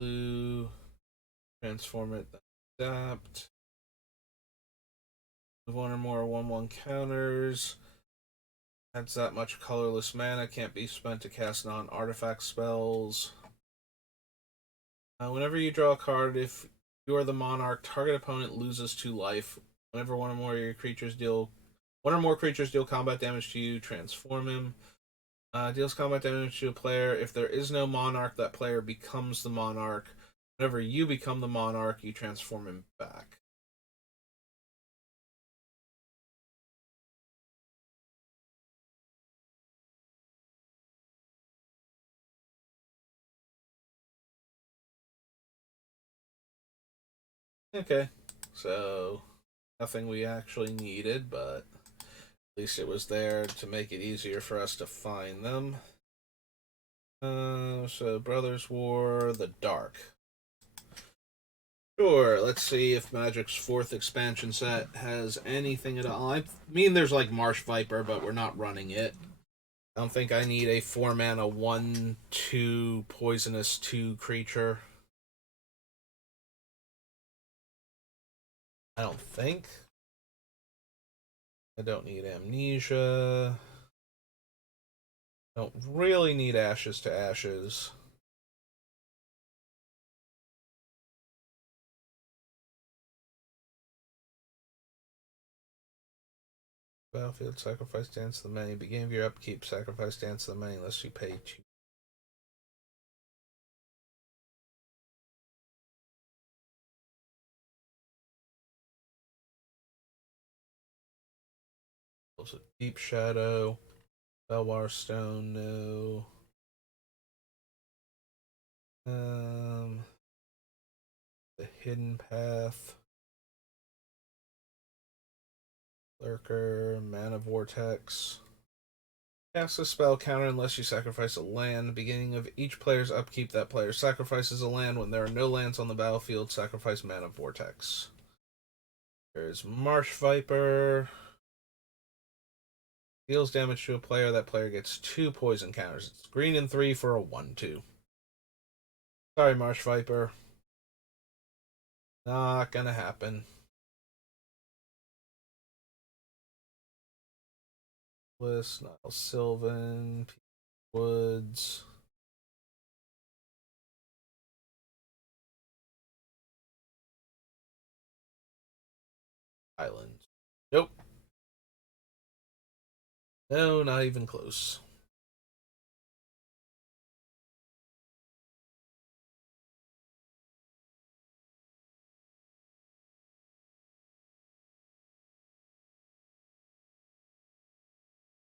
Blue, transform it, adapt. One or more 1/1 counters. Adds that much colorless mana. Can't be spent to cast non-artifact spells. Whenever you draw a card, if you are the monarch, target opponent loses 2 life. Whenever one or more creatures deal combat damage to you, transform him. Deals combat damage to a player. If there is no monarch, that player becomes the monarch. Whenever you become the monarch, you transform him back. Okay, so nothing we actually needed, but at least it was there to make it easier for us to find them. So Brothers War, the Dark. Sure, let's see if Magic's 4th expansion set has anything at all. I mean, there's like Marsh Viper, but we're not running it. I don't think I need a 4 mana 1/2 poisonous 2 creature. I don't think. I don't need Amnesia. Don't really need ashes to ashes. Battlefield sacrifice dance to the many. Beginning of your upkeep, sacrifice dance to the many unless you pay two. Also, Deep Shadow, Belwar Stone, no. The Hidden Path, Lurker, Mana Vortex. Cast a spell counter unless you sacrifice a land. Beginning of each player's upkeep, that player sacrifices a land. When there are no lands on the battlefield, sacrifice Mana Vortex. There's Marsh Viper. Deals damage to a player. That player gets 2 poison counters. It's green and 3 for a 1/2. Sorry, Marsh Viper. Not gonna happen. Bliss, Nile Sylvan, Woods. Islands. Nope. No, not even close.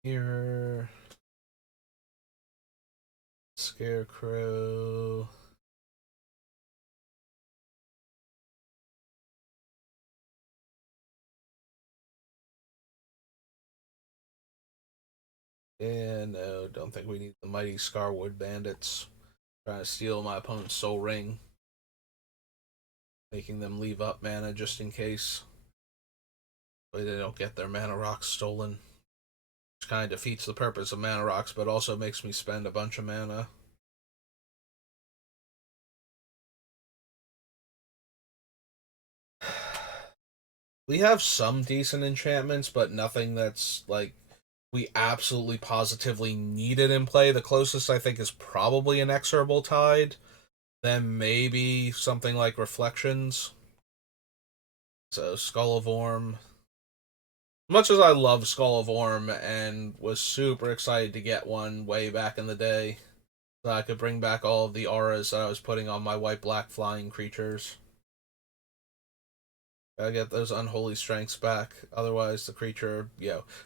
Here. Scarecrow. Yeah, no, don't think we need the mighty Scarwood bandits trying to steal my opponent's soul ring, making them leave up mana just in case. But they don't get their mana rocks stolen. Which kind of defeats the purpose of mana rocks, but also makes me spend a bunch of mana. We have some decent enchantments, but nothing that's like we absolutely positively need it in play. The closest I think is probably an Exorable Tide, then maybe something like Reflections. So Skull of Orm. Much as I love Skull of Orm and was super excited to get one way back in the day, so I could bring back all of the auras that I was putting on my white black flying creatures. Gotta get those unholy strengths back. Otherwise, the creature,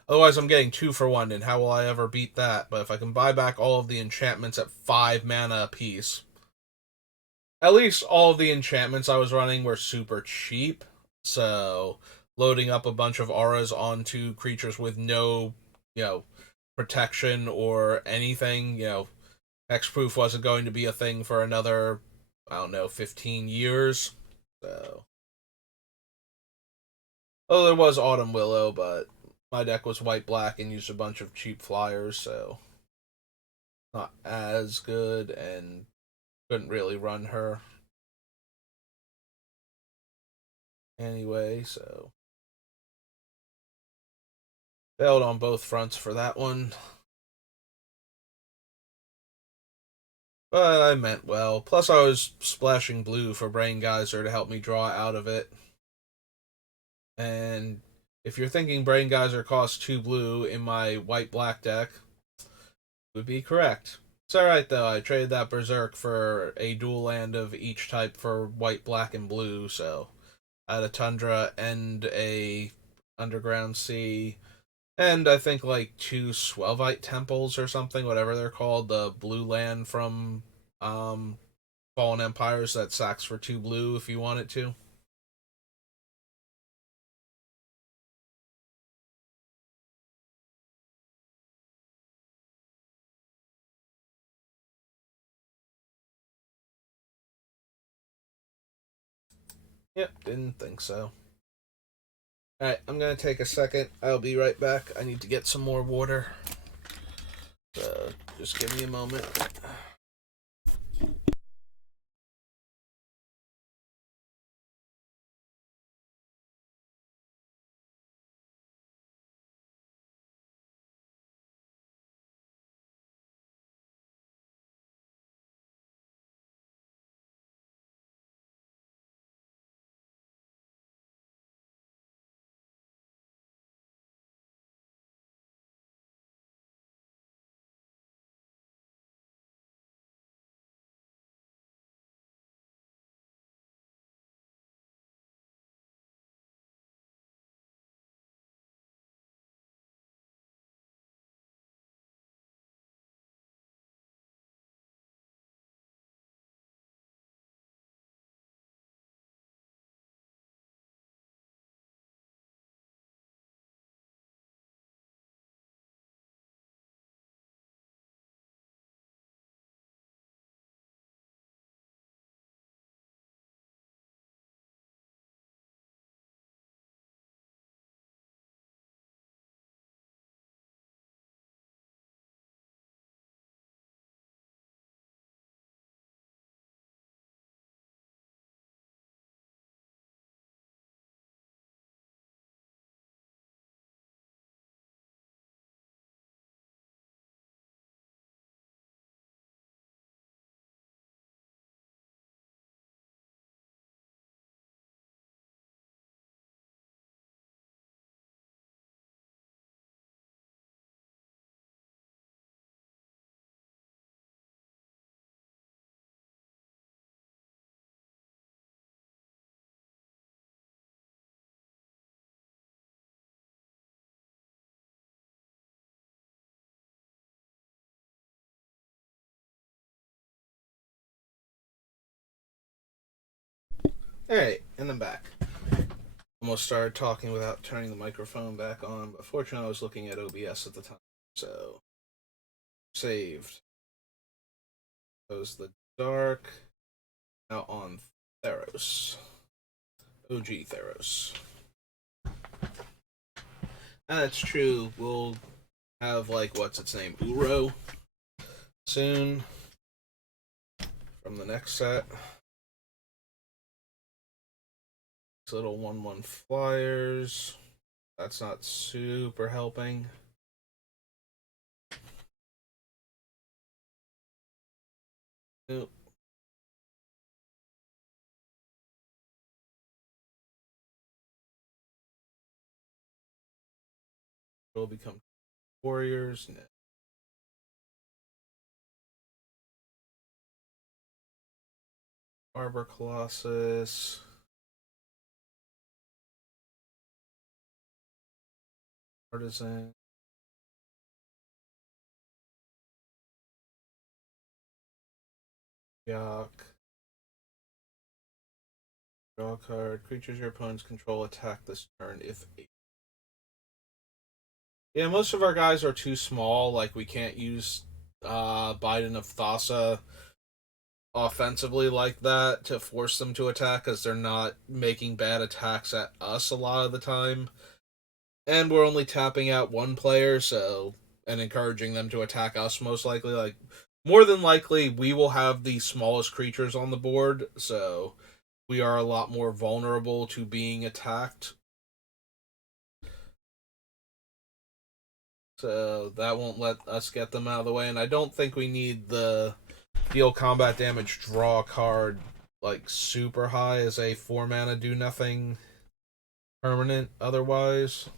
Otherwise, I'm getting 2 for 1, and how will I ever beat that? But if I can buy back all of the enchantments at 5 mana apiece, at least all of the enchantments I was running were super cheap. So, loading up a bunch of auras onto creatures with no, you know, protection or anything, hexproof wasn't going to be a thing for another, I don't know, 15 years. So, oh, there was Autumn Willow, but my deck was white black and used a bunch of cheap flyers, so not as good and couldn't really run her anyway, so failed on both fronts for that one. But I meant well. Plus, I was splashing blue for Brain Geyser to help me draw out of it. And if you're thinking Brain Geyser costs 2 blue in my white black deck, would be correct. It's alright though, I traded that Berserk for a dual land of each type for white, black, and blue, so I had a Tundra and a Underground Sea, and I think like 2 Swelvite Temples or something, whatever they're called, the blue land from um, Fallen Empires that sacks for 2 blue if you want it to. Yep, didn't think so. Alright, I'm gonna take a second. I'll be right back. I need to get some more water. So just give me a moment. Alright, and I'm back. Almost started talking without turning the microphone back on, but fortunately I was looking at OBS at the time. So, saved. Goes the dark. Now on Theros. OG Theros. That's true. We'll have, like, what's its name? Uro soon. From the next set. Little 1/1 flyers. That's not super helping. Nope. Will become warriors. No. Arbor Colossus. Artisan. Yarok. Draw a card. Creatures your opponents control attack this turn if able. Yeah, most of our guys are too small. Like, we can't use Biden of Thassa offensively like that to force them to attack because they're not making bad attacks at us a lot of the time. And we're only tapping out one player, so, and encouraging them to attack us most likely. Like, more than likely, we will have the smallest creatures on the board, so we are a lot more vulnerable to being attacked. So that won't let us get them out of the way, and I don't think we need the deal combat damage draw card like super high as a 4 mana do nothing permanent otherwise.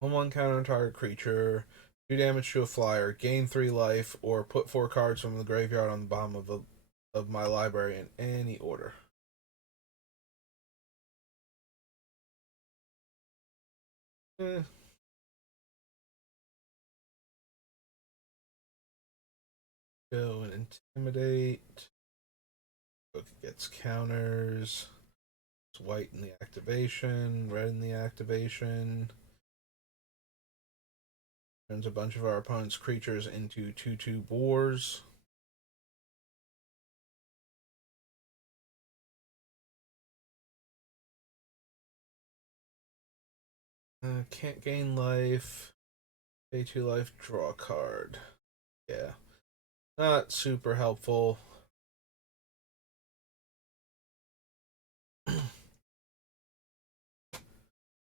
One counter target creature, 2 damage to a flyer, gain 3 life, or put 4 cards from the graveyard on the bottom of my library in any order. Eh. Go and intimidate. Book gets counters. It's white in the activation, red in the activation. Turns a bunch of our opponent's creatures into 2/2 boars. Can't gain life. Pay 2 life, draw a card. Yeah. Not super helpful.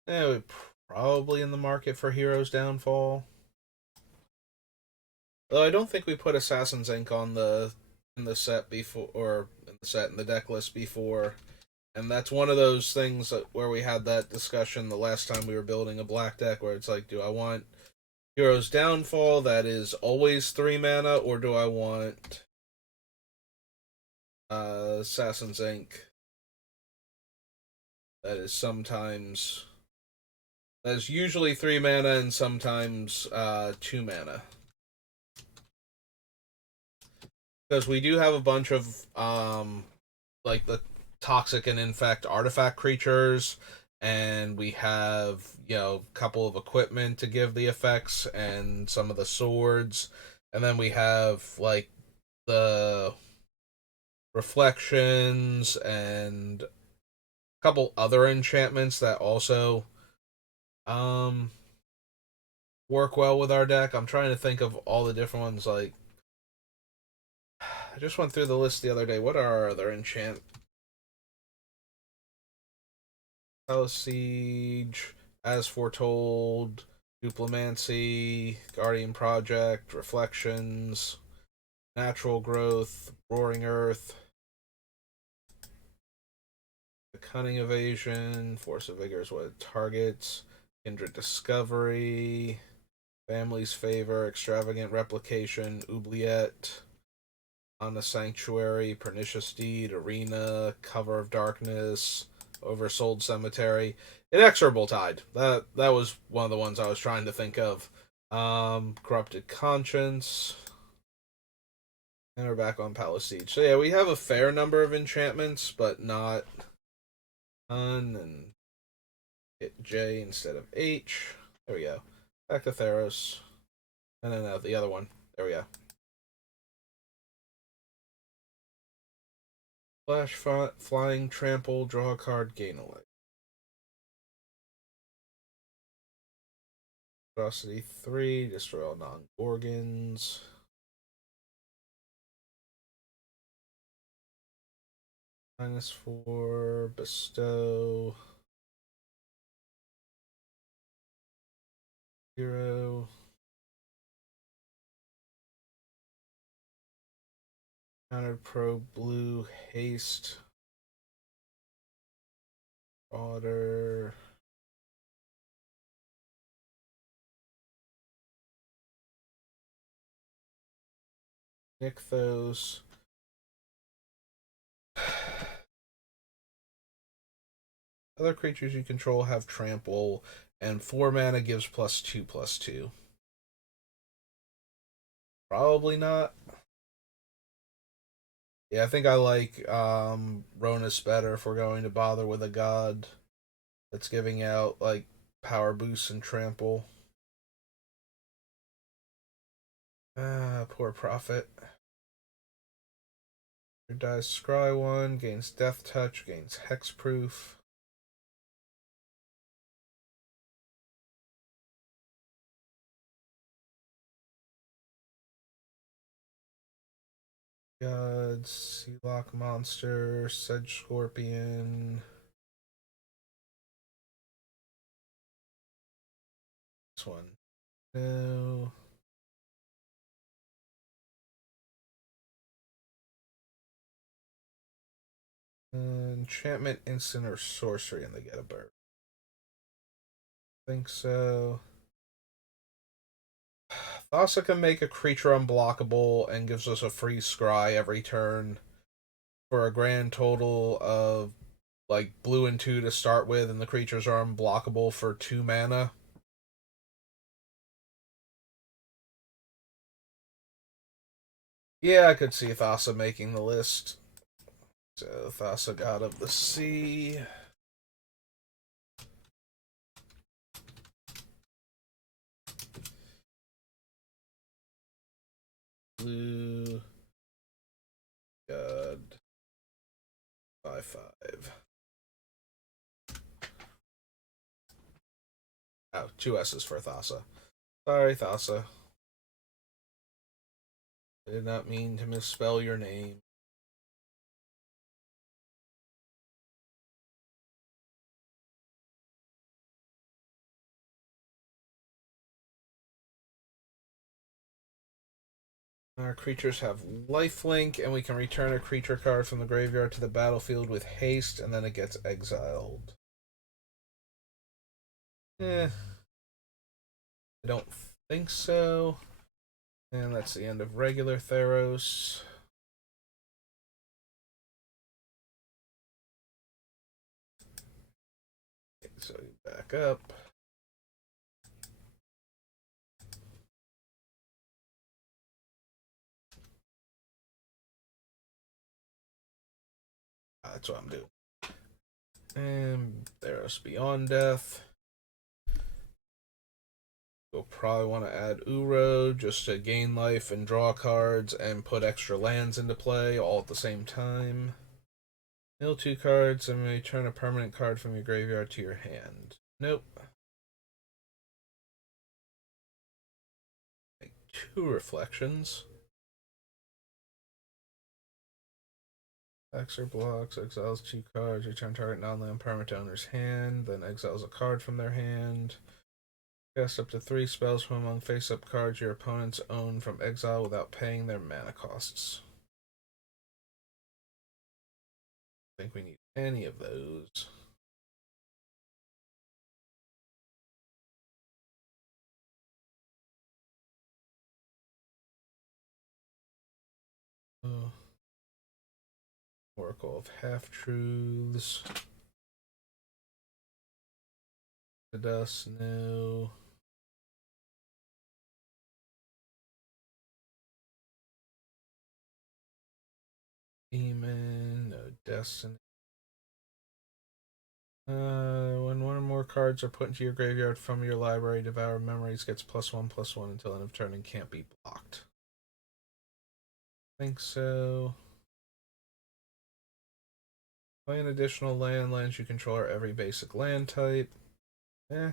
We're probably in the market for Hero's Downfall. Though I don't think we put Assassin's Ink on the in the set before, or in the deck list before. And that's one of those things where we had that discussion the last time we were building a black deck, where it's like, do I want Hero's Downfall that is always 3 mana, or do I want Assassin's Ink that is sometimes that is usually 3 mana and sometimes 2 mana. Because we do have a bunch of like the toxic and infect artifact creatures, and we have, a couple of equipment to give the effects and some of the swords, and then we have like the reflections and a couple other enchantments that also um work well with our deck. I'm trying to think of all the different ones. Like, I just went through the list the other day. What are our other enchant? Palace Siege, As Foretold, Duplimancy, Guardian Project, Reflections, Natural Growth, Roaring Earth, the Cunning Evasion, Force of Vigor is what it targets, Kindred Discovery, Family's Favor, Extravagant Replication, Oubliette, On the Sanctuary, Pernicious Deed, Arena, Cover of Darkness, Oversold Cemetery, Inexorable Tide. That was one of the ones I was trying to think of. Corrupted Conscience. And we're back on Palace Siege. So yeah, we have a fair number of enchantments, but not ton. And hit J instead of H. There we go. Back to Theros. And then the other one. There we go. Flash, Flying, Trample, draw a card, gain a life. Velocity 3, destroy all non-Gorgons. -4, bestow. 0. Countered pro blue, haste. Order. Nykthos. Other creatures you control have trample, and 4 mana gives +2/+2. Probably not. Yeah, I think I like Ronus better if we're going to bother with a god that's giving out like power boosts and trample. Poor Prophet. Dies Scry 1, gains Death Touch, gains Hexproof. Gods, Sealock Monster, Sedge Scorpion. This one. No. Enchantment, instant, or sorcery, and they get a bird. Think so. Thassa can make a creature unblockable and gives us a free scry every turn for a grand total of like blue and 2 to start with, and the creatures are unblockable for 2 mana. Yeah, I could see Thassa making the list. So Thassa, God of the Sea. Blue. God. 5/5. Oh, 2 S's for Thassa. Sorry, Thassa. I did not mean to misspell your name. Our creatures have lifelink, and we can return a creature card from the graveyard to the battlefield with haste, and then it gets exiled. I don't think so. And that's the end of regular Theros. Okay, so you back up. That's what I'm doing. And Theros Beyond Death. We'll probably want to add Uro just to gain life and draw cards and put extra lands into play all at the same time. Mill 2 cards and return a permanent card from your graveyard to your hand. Nope. Make 2 reflections. Extra blocks, exiles 2 cards, return target non-land permanent to owner's hand, then exiles a card from their hand. Cast up to 3 spells from among face-up cards your opponents own from exile without paying their mana costs. I think we need any of those. Oracle of Half-Truths. The dust, no. Demon, no destiny. When one or more cards are put into your graveyard from your library, Devour Memories gets +1/+1 until end of turn and can't be blocked. I think so. Play an additional land. Lands you control are every basic land type. Eh.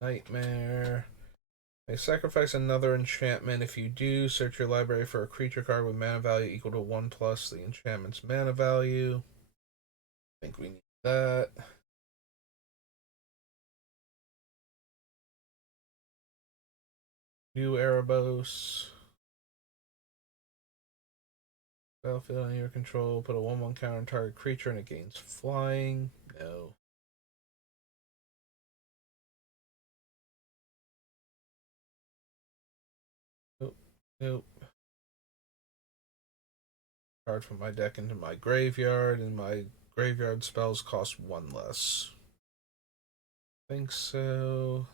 Nightmare. May sacrifice another enchantment. If you do, search your library for a creature card with mana value equal to 1 plus the enchantment's mana value. I think we need that. New Erebos. Battlefield under your control. Put a 1/1 counter on target creature and it gains flying. No. Nope. Nope. Card from my deck into my graveyard, and my graveyard spells cost 1 less. Think so.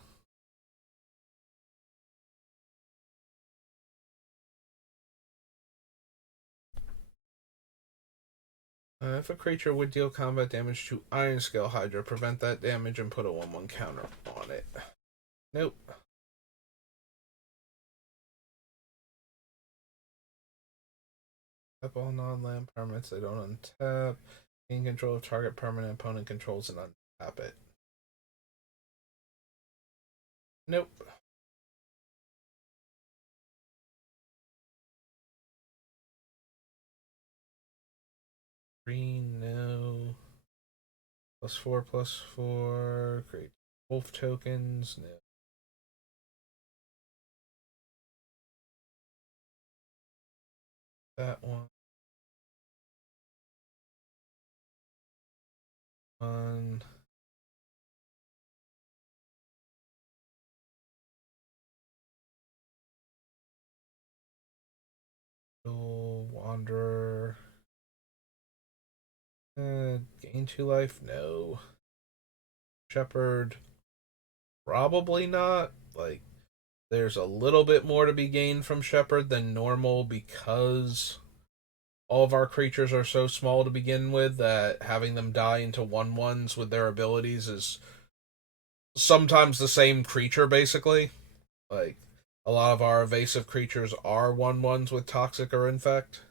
If a creature would deal combat damage to Iron Scale Hydra, prevent that damage and put a 1/1 counter on it. Nope. Tap all non-land permanents they don't untap. Gain control of target permanent opponent controls and untap it. Nope. Green, no. +4/+4. Create wolf tokens, no. That one. One. Wanderer. Gain 2 life? No. Shepherd? Probably not. Like, there's a little bit more to be gained from Shepherd than normal because all of our creatures are so small to begin with that having them die into 1/1s with their abilities is sometimes the same creature, basically. Like, a lot of our evasive creatures are 1/1s with Toxic or Infect.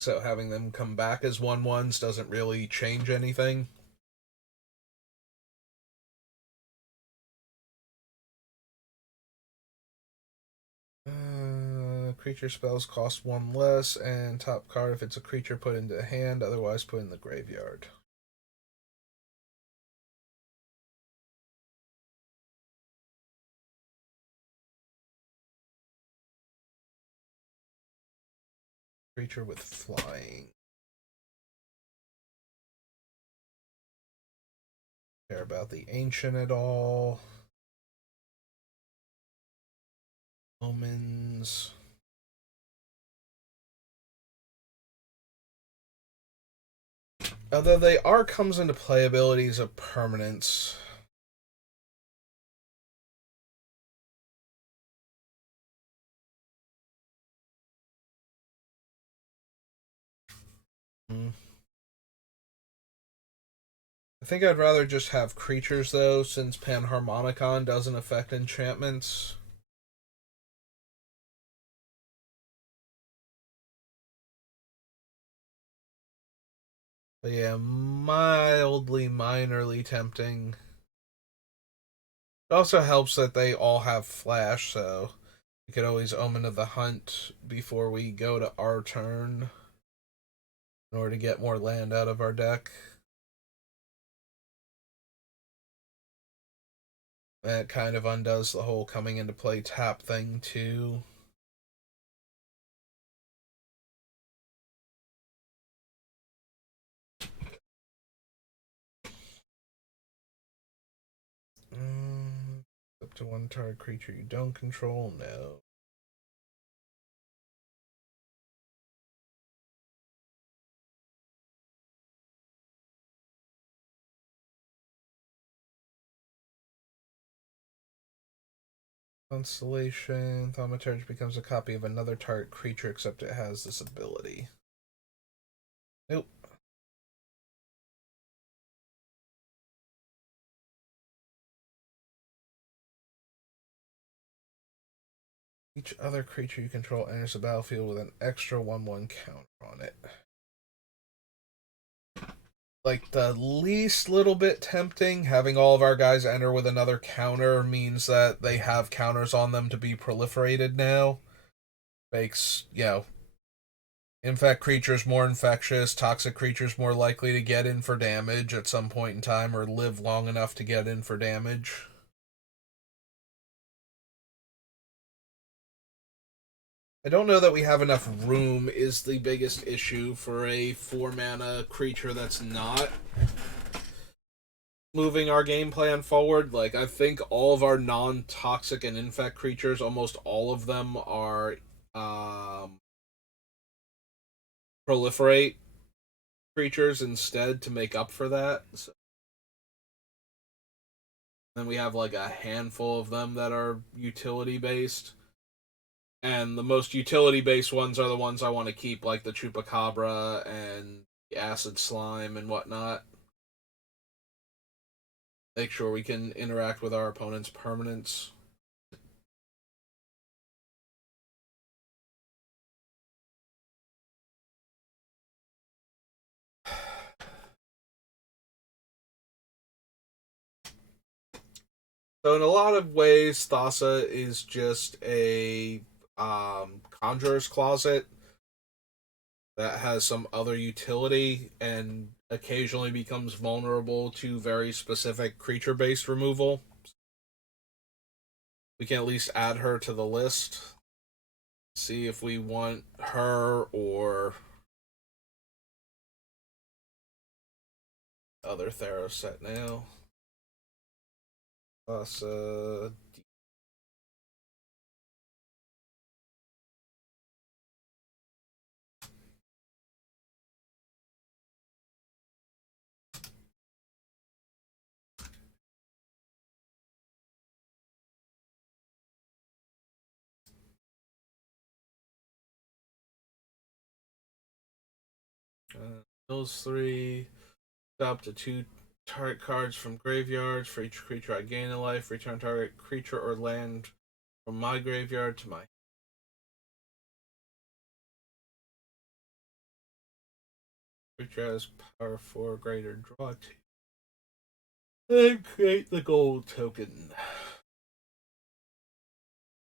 So having them come back as 1/1s doesn't really change anything. Creature spells cost 1 less, and top card if it's a creature put into hand, otherwise put in the graveyard. Creature with flying. Care about the ancient at all? Omens. Although they are comes into play abilities of permanence. Hmm. I think I'd rather just have creatures though, since Panharmonicon doesn't affect enchantments. But yeah, mildly, minorly tempting. It also helps that they all have flash, so we could always Omen of the Hunt before we go to our turn in order to get more land out of our deck. That kind of undoes the whole coming into play tap thing, too. Up to one target creature you don't control? No. Constellation. Thaumaturge becomes a copy of another target creature, except it has this ability. Nope. Each other creature you control enters the battlefield with an extra 1/1 counter on it. Like, the least little bit tempting, having all of our guys enter with another counter means that they have counters on them to be proliferated now. Makes, infect creatures more infectious, toxic creatures more likely to get in for damage at some point in time or live long enough to get in for damage. I don't know that we have enough room is the biggest issue for a 4-mana creature that's not moving our game plan forward. Like, I think all of our non-toxic and infect creatures, almost all of them are proliferate creatures instead to make up for that. So, then we have like a handful of them that are utility based. And the most utility based ones are the ones I want to keep, like the Chupacabra and the Acid Slime and whatnot. Make sure we can interact with our opponent's permanents. So in a lot of ways, Thassa is just a conjurer's closet that has some other utility and occasionally becomes vulnerable to very specific creature-based removal. We can at least add her to the list. See if we want her or other Theros set now. Thassa. Those three. Up to 2 target cards from graveyards. For each creature I gain in life, return target creature or land from my graveyard to my. Creature has power 4 greater, draw 2. And create the gold token.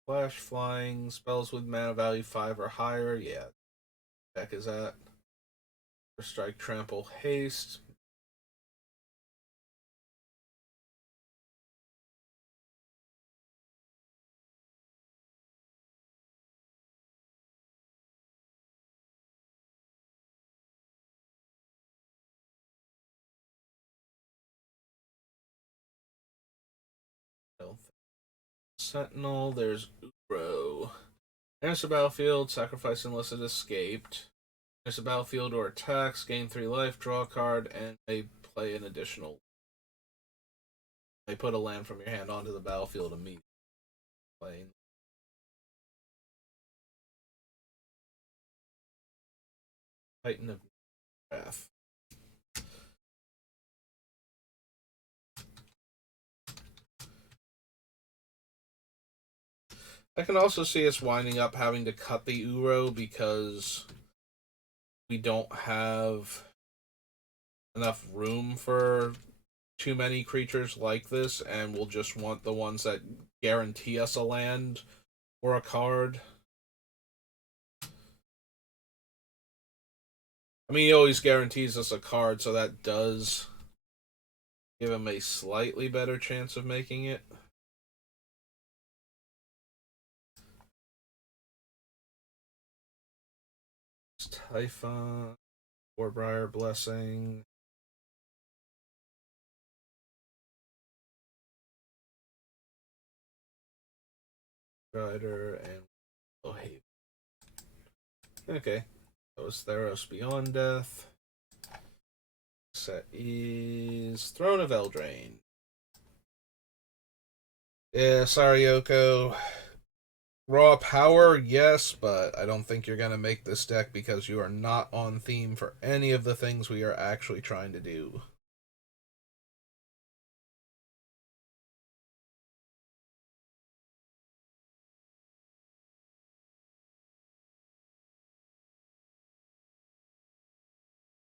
Flash, flying, spells with mana value 5 or higher. Yeah, deck is that. Strike, trample, haste. Sentinel, there's Uro. Enters the battlefield, sacrifice unless it escaped. Enters the battlefield or attacks, gain 3 life, draw a card, and may play an additional. They put a land from your hand onto the battlefield immediately. Playing. Titan of Wrath. I can also see us winding up having to cut the Uro because we don't have enough room for too many creatures like this, and we'll just want the ones that guarantee us a land or a card. I mean, he always guarantees us a card, so that does give him a slightly better chance of making it. Typhon, Warbriar Blessing. Strider, and Haven. Okay. That was Theros Beyond Death. Set is Throne of Eldraine. Yeah, sorry, Yoko. Raw power, yes, but I don't think you're going to make this deck because you are not on theme for any of the things we are actually trying to do.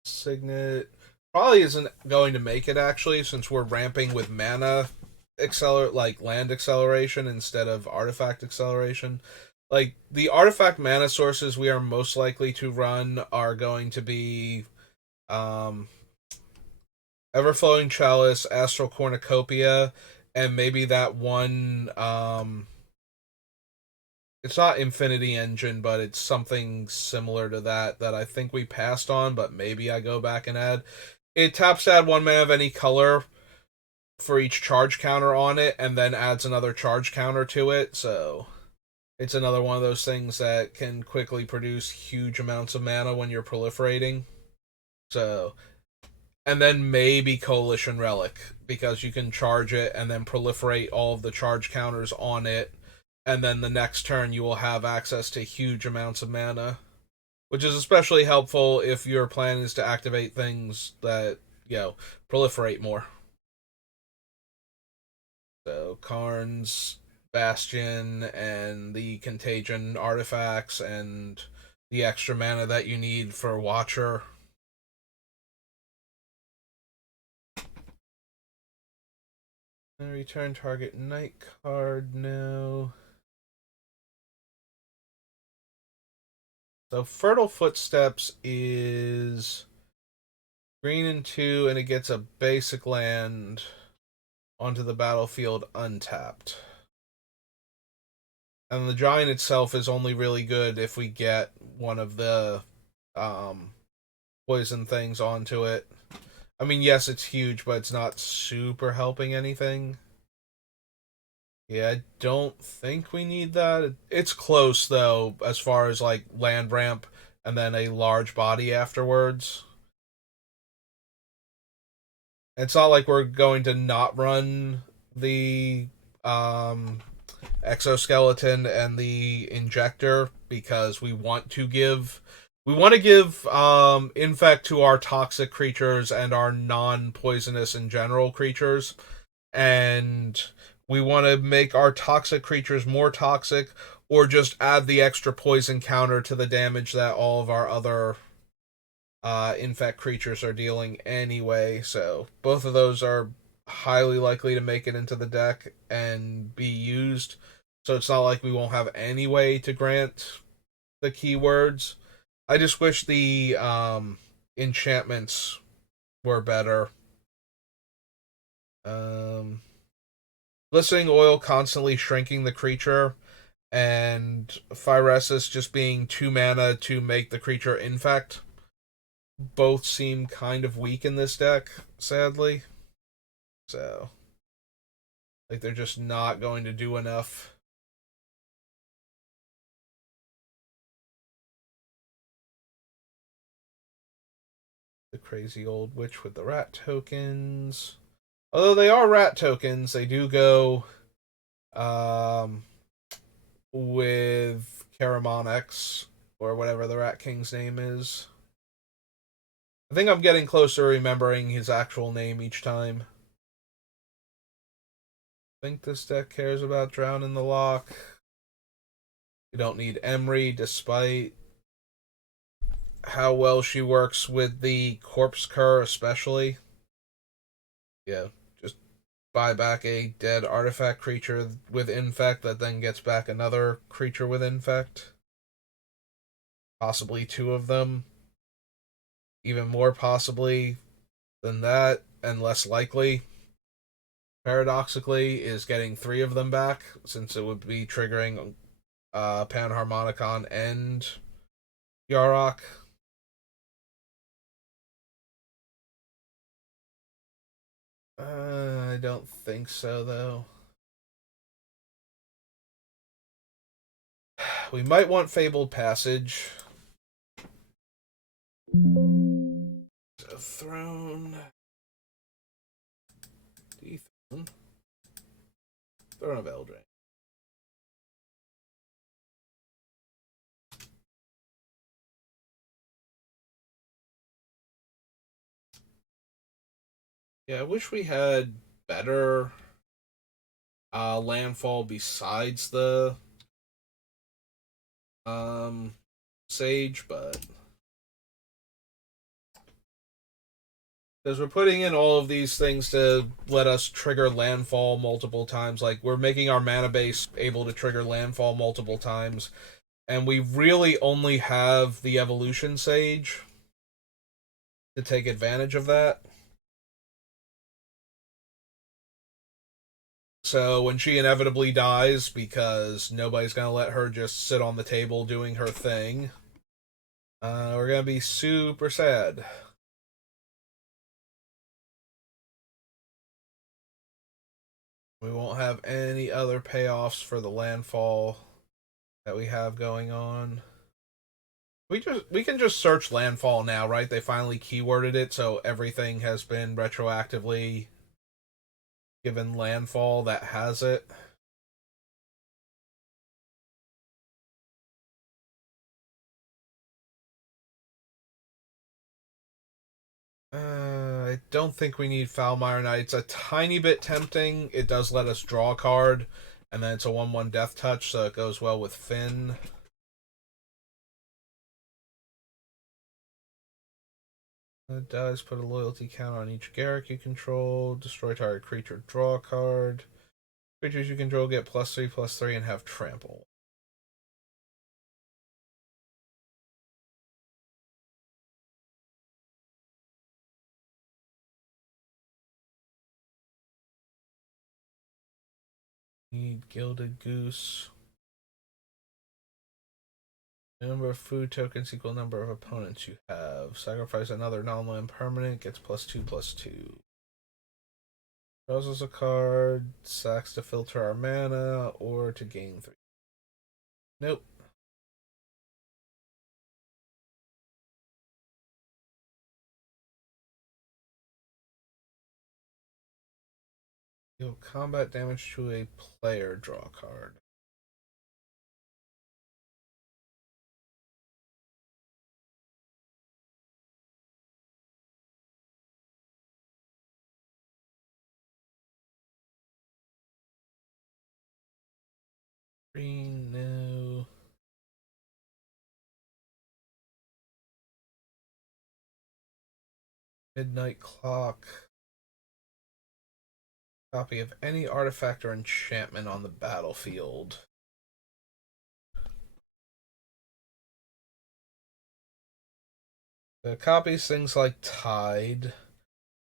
Signet probably isn't going to make it actually, since we're ramping with mana like land acceleration instead of artifact acceleration. Like the artifact mana sources we are most likely to run are going to be um Everflowing Chalice, Astral Cornucopia, and maybe that one it's not Infinity Engine, but it's something similar to that I think we passed on, but maybe I go back and add. It taps to add one mana of any color for each charge counter on it, and then adds another charge counter to it, so it's another one of those things that can quickly produce huge amounts of mana when you're proliferating. So, and then maybe Coalition Relic, because you can charge it and then proliferate all of the charge counters on it, and then the next turn you will have access to huge amounts of mana, which is especially helpful if your plan is to activate things that, proliferate more. So Karn's Bastion and the Contagion artifacts and the extra mana that you need for Watcher. Return target night card, no. So Fertile Footsteps is green and 2, and it gets a basic land onto the battlefield untapped. And the giant itself is only really good if we get one of the poison things onto it. I mean, yes, it's huge, but it's not super helping anything. Yeah, I don't think we need that. It's close though, as far as like land ramp and then a large body afterwards. It's not like we're going to not run the um exoskeleton and the injector because we want to give infect to our toxic creatures and our non-poisonous in general creatures, and we want to make our toxic creatures more toxic or just add the extra poison counter to the damage that all of our other infect creatures are dealing anyway. So both of those are highly likely to make it into the deck and be used. So it's not like we won't have any way to grant the keywords. I just wish the enchantments were better. Um, Glistening Oil constantly shrinking the creature, and Phyresis just being 2 mana to make the creature infect. Both seem kind of weak in this deck, sadly. So, like, they're just not going to do enough. The crazy old witch with the rat tokens. Although they are rat tokens, they do go um, with Caramonex, or whatever the Rat King's name is. I think I'm getting closer to remembering his actual name each time. I think this deck cares about Drown in the Loch. You don't need Emery, despite how well she works with the Corpse Cur, especially. Yeah, just buy back a dead artifact creature with Infect that then gets back another creature with Infect. Possibly two of them. Even more possibly than that, and less likely, paradoxically, is getting three of them back, since it would be triggering Panharmonicon and Yarok. I don't think so, though. We might want Fabled Passage. So Throne. Dethrone. Throne of Eldraine. Yeah, I wish we had better landfall besides the Sage, but because we're putting in all of these things to let us trigger landfall multiple times, like we're making our mana base able to trigger landfall multiple times, and we really only have the Evolution Sage to take advantage of that. So when she inevitably dies, because nobody's gonna let her just sit on the table doing her thing, we're gonna be super sad. We won't have any other payoffs for the landfall that we have going on. We can just search landfall now, right? They finally keyworded it, so everything has been retroactively given landfall that has it. I don't think we need Foulmire Knight. It's a tiny bit tempting. It does let us draw a card, and then it's a 1/1 Death Touch, so it goes well with Finn. It does put a loyalty count on each Garruk you control. Destroy target creature, draw a card. Creatures you control get +3/+3 and have trample. Need Gilded Goose. Number of food tokens equal number of opponents you have. Sacrifice another non-land permanent, gets +2/+2. Draws us a card, sacks to filter our mana, or to gain 3. Nope. Deal combat damage to a player, draw a card. Green, no. Midnight Clock. Copy of any artifact or enchantment on the battlefield. The copies things like Tide,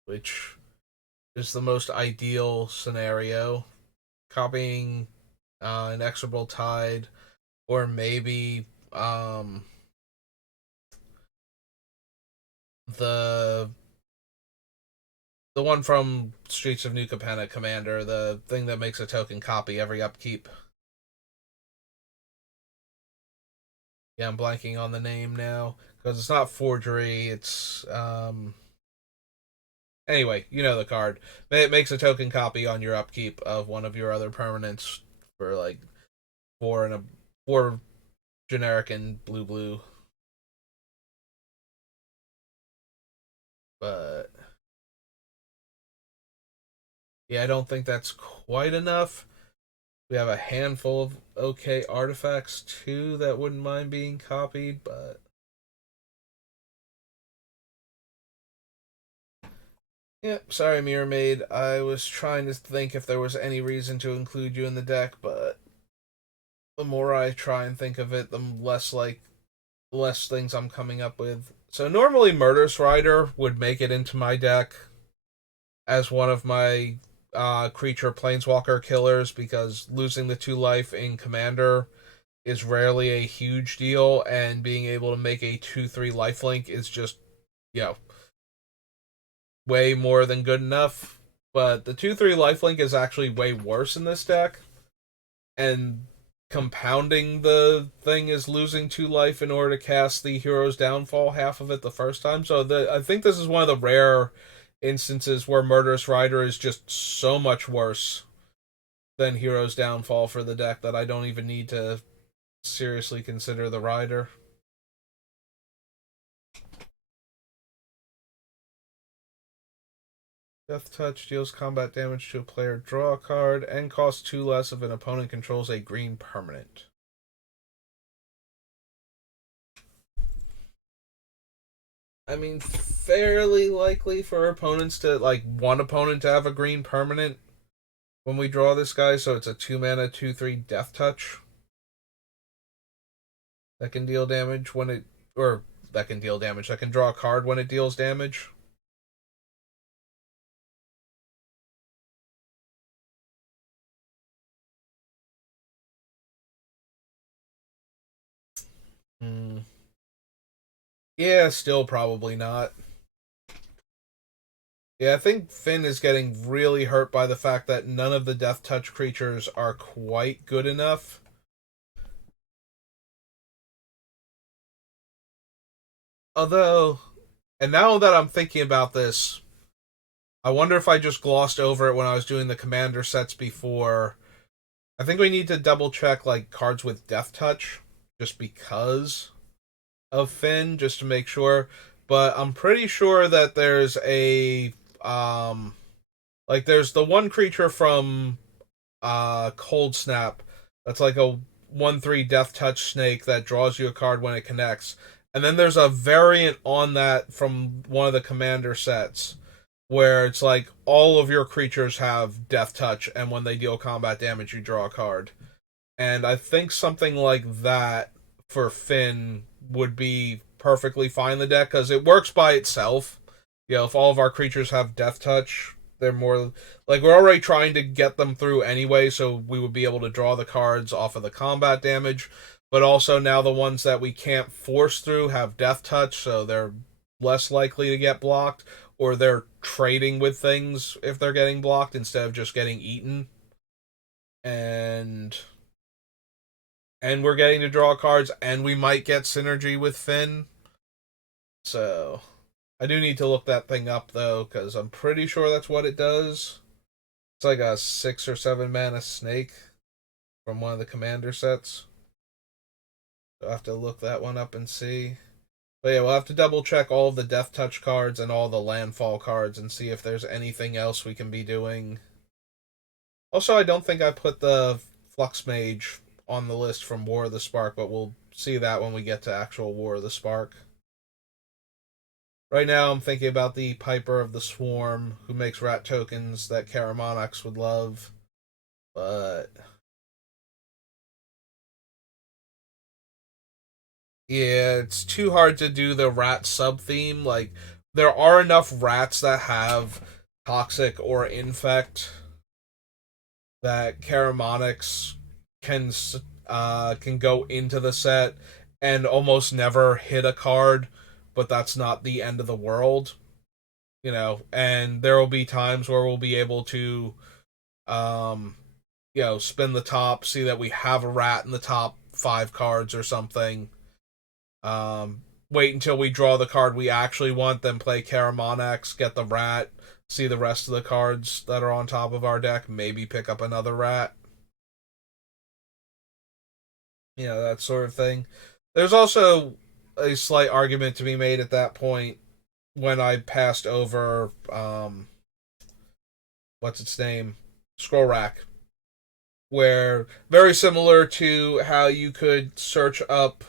which is the most ideal scenario. Copying Inexorable Tide, or maybe the one from Streets of New Capenna, Commander, the thing that makes a token copy every upkeep. Yeah, I'm blanking on the name now because it's not forgery. It's anyway, you know the card. It makes a token copy on your upkeep of one of your other permanents for like four generic and blue. But yeah, I don't think that's quite enough. We have a handful of okay artifacts too that wouldn't mind being copied, but yeah, sorry, Mirror Maid. I was trying to think if there was any reason to include you in the deck, but the more I try and think of it, the less things I'm coming up with. So normally Murderous Rider would make it into my deck as one of my creature planeswalker killers because losing the 2 life in Commander is rarely a huge deal, and being able to make a 2/3 lifelink is just, you know, way more than good enough. But the 2/3 lifelink is actually way worse in this deck, and compounding the thing is losing 2 life in order to cast the hero's downfall half of it the first time. So I think this is one of the rare instances where Murderous Rider is just so much worse than hero's downfall for the deck that I don't even need to seriously consider the rider. Death Touch deals combat damage to a player, draw a card, and costs 2 less if an opponent controls a green permanent. I mean, fairly likely for opponents to, like, one opponent to have a green permanent when we draw this guy, so it's a 2 mana, 2/3 Death Touch that can deal damage when it, or that can deal damage, that can draw a card when it deals damage. Hmm. Yeah, still probably not. Yeah, I think Finn is getting really hurt by the fact that none of the Death Touch creatures are quite good enough. Although, and now that I'm thinking about this, I wonder if I just glossed over it when I was doing the commander sets before. I think we need to double check like cards with Death Touch just because of Finn, just to make sure. But I'm pretty sure that there's a like there's the one creature from Cold Snap that's like a 1/3 Death Touch snake that draws you a card when it connects. And then there's a variant on that from one of the commander sets where it's like all of your creatures have Death Touch, and when they deal combat damage, you draw a card. And I think something like that for Finn would be perfectly fine in the deck because it works by itself. You know, if all of our creatures have Death Touch, they're more like we're already trying to get them through anyway, so we would be able to draw the cards off of the combat damage. But also now the ones that we can't force through have Death Touch, so they're less likely to get blocked, or they're trading with things if they're getting blocked instead of just getting eaten. And we're getting to draw cards, and we might get synergy with Finn. So I do need to look that thing up though, because I'm pretty sure that's what it does. It's like a 6 or 7 mana snake from one of the commander sets. So I'll have to look that one up and see. But yeah, we'll have to double check all of the Death Touch cards and all the landfall cards and see if there's anything else we can be doing. Also, I don't think I put the Flux Mage on the list from War of the Spark, but we'll see that when we get to actual War of the Spark. Right now, I'm thinking about the Piper of the Swarm, who makes rat tokens that Karamonax would love. But yeah, it's too hard to do the rat sub theme. Like, there are enough rats that have toxic or infect that Karamonax can can go into the set and almost never hit a card, but that's not the end of the world, you know. And there will be times where we'll be able to, um, spin the top, see that we have a rat in the top 5 cards or something. Wait until we draw the card we actually want, then play Karamonax, get the rat, see the rest of the cards that are on top of our deck, maybe pick up another rat. That sort of thing. There's also a slight argument to be made at that point when I passed over what's its name? Scroll Rack, where very similar to how you could search up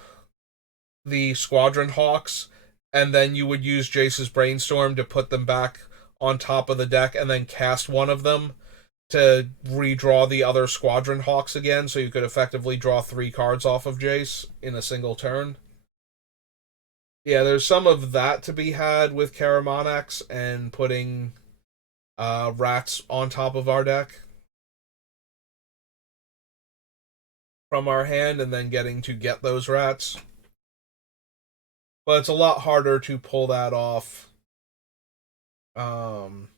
the Squadron Hawks and then you would use Jace's Brainstorm to put them back on top of the deck and then cast one of them to redraw the other Squadron Hawks again, so you could effectively draw 3 cards off of Jace in a single turn. Yeah, there's some of that to be had with Karamonax and putting rats on top of our deck from our hand and then getting to get those rats. But it's a lot harder to pull that off. Um,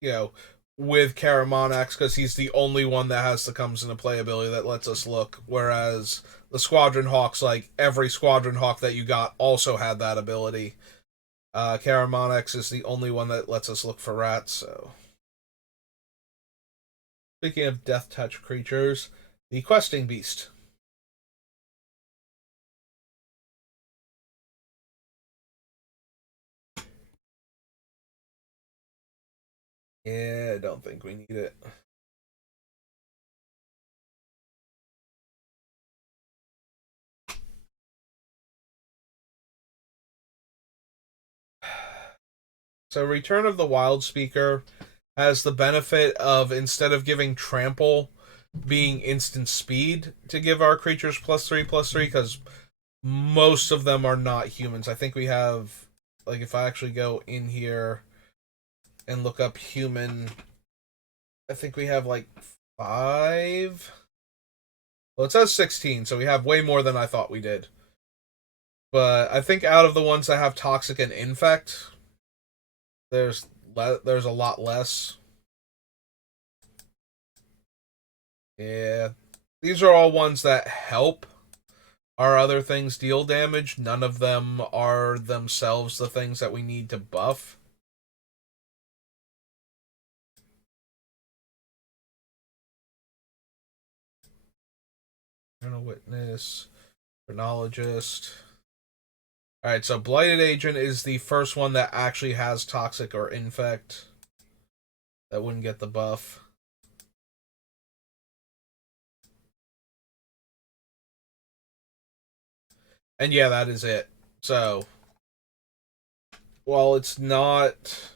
you know, with Karamonax because he's the only one that has the comes into play ability that lets us look. Whereas the Squadron Hawks, like every Squadron Hawk that you got, also had that ability. Karamonax is the only one that lets us look for rats. So, speaking of Death Touch creatures, the Questing Beast. Yeah, I don't think we need it. So, Return of the Wild Speaker has the benefit of instead of giving trample, being instant speed to give our creatures +3/+3 because most of them are not humans. I think we have, like, if I actually go in here and look up human, I think we have like 5. Well, it says 16, so we have way more than I thought we did. But I think out of the ones that have toxic and infect, there's a lot less. Yeah, these are all ones that help our other things deal damage. None of them are themselves the things that we need to buff. Eternal Witness, Chronologist. Alright, so Blighted Agent is the first one that actually has Toxic or Infect. That wouldn't get the buff. And yeah, that is it. So, while it's not.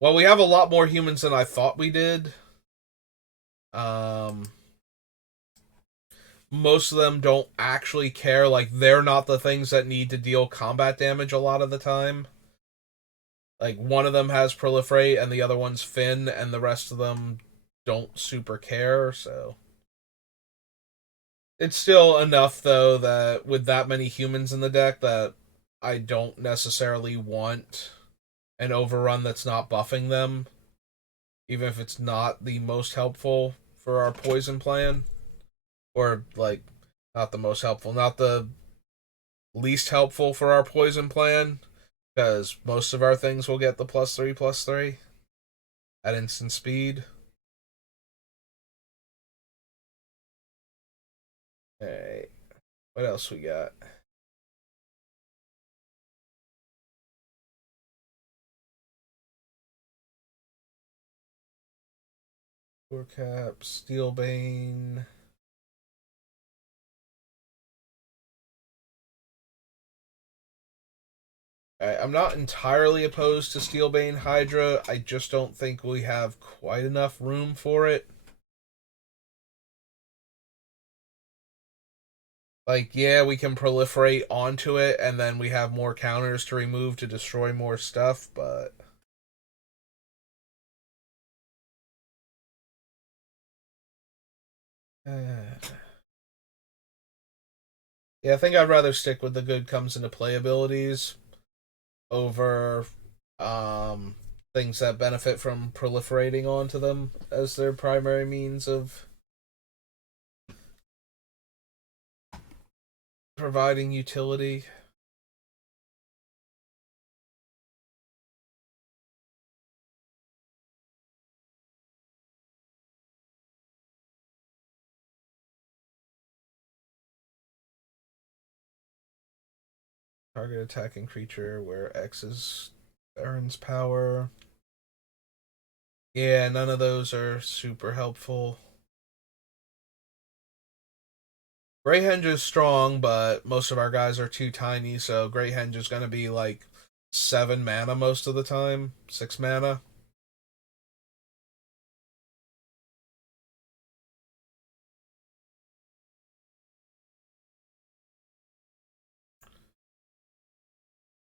Well, we have a lot more humans than I thought we did. Um, most of them don't actually care. Like, they're not the things that need to deal combat damage a lot of the time. Like, one of them has Proliferate, and the other one's Finn, and the rest of them don't super care, so. It's still enough, though, that with that many humans in the deck, that I don't necessarily want an overrun that's not buffing them, even if it's not the most helpful for our poison plan. Or, like, not the most helpful, not the least helpful for our poison plan, because most of our things will get the +3/+3 at instant speed. Alright, what else we got? Cap, Steelbane. I'm not entirely opposed to Steelbane Hydra. I just don't think we have quite enough room for it. Like, yeah, we can proliferate onto it, and then we have more counters to remove to destroy more stuff, but. Yeah, I think I'd rather stick with the good comes into play abilities over um, things that benefit from proliferating onto them as their primary means of providing utility. Target attacking creature where X is Baron's power. Yeah, none of those are super helpful. Greyhenge is strong, but most of our guys are too tiny, so Greyhenge is going to be like 7 mana most of the time. 6 mana.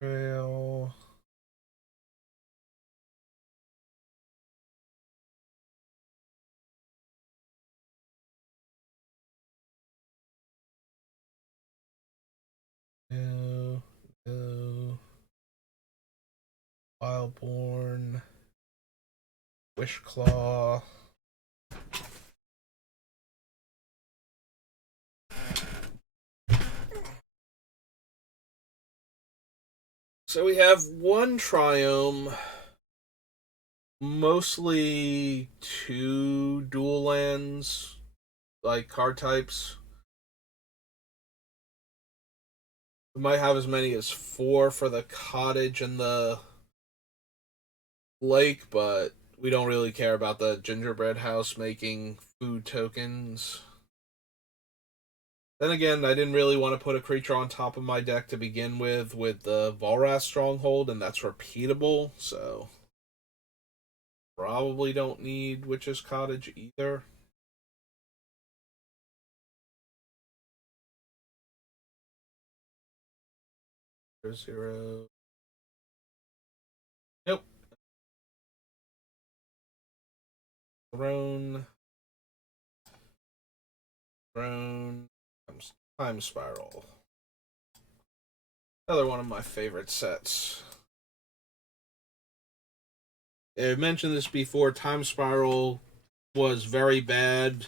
Trail. No. No. Wildborn. Wish Claw. So we have one Triome, mostly two dual lands, like card types. We might have as many as four for the cottage and the lake, but we don't really care about the gingerbread house making food tokens. Then again, I didn't really want to put a creature on top of my deck to begin with the Volrath Stronghold, and that's repeatable, so probably don't need Witch's Cottage either. Zero. Nope. Throne. Throne. Time Spiral. Another one of my favorite sets. I mentioned this before. Time Spiral was very bad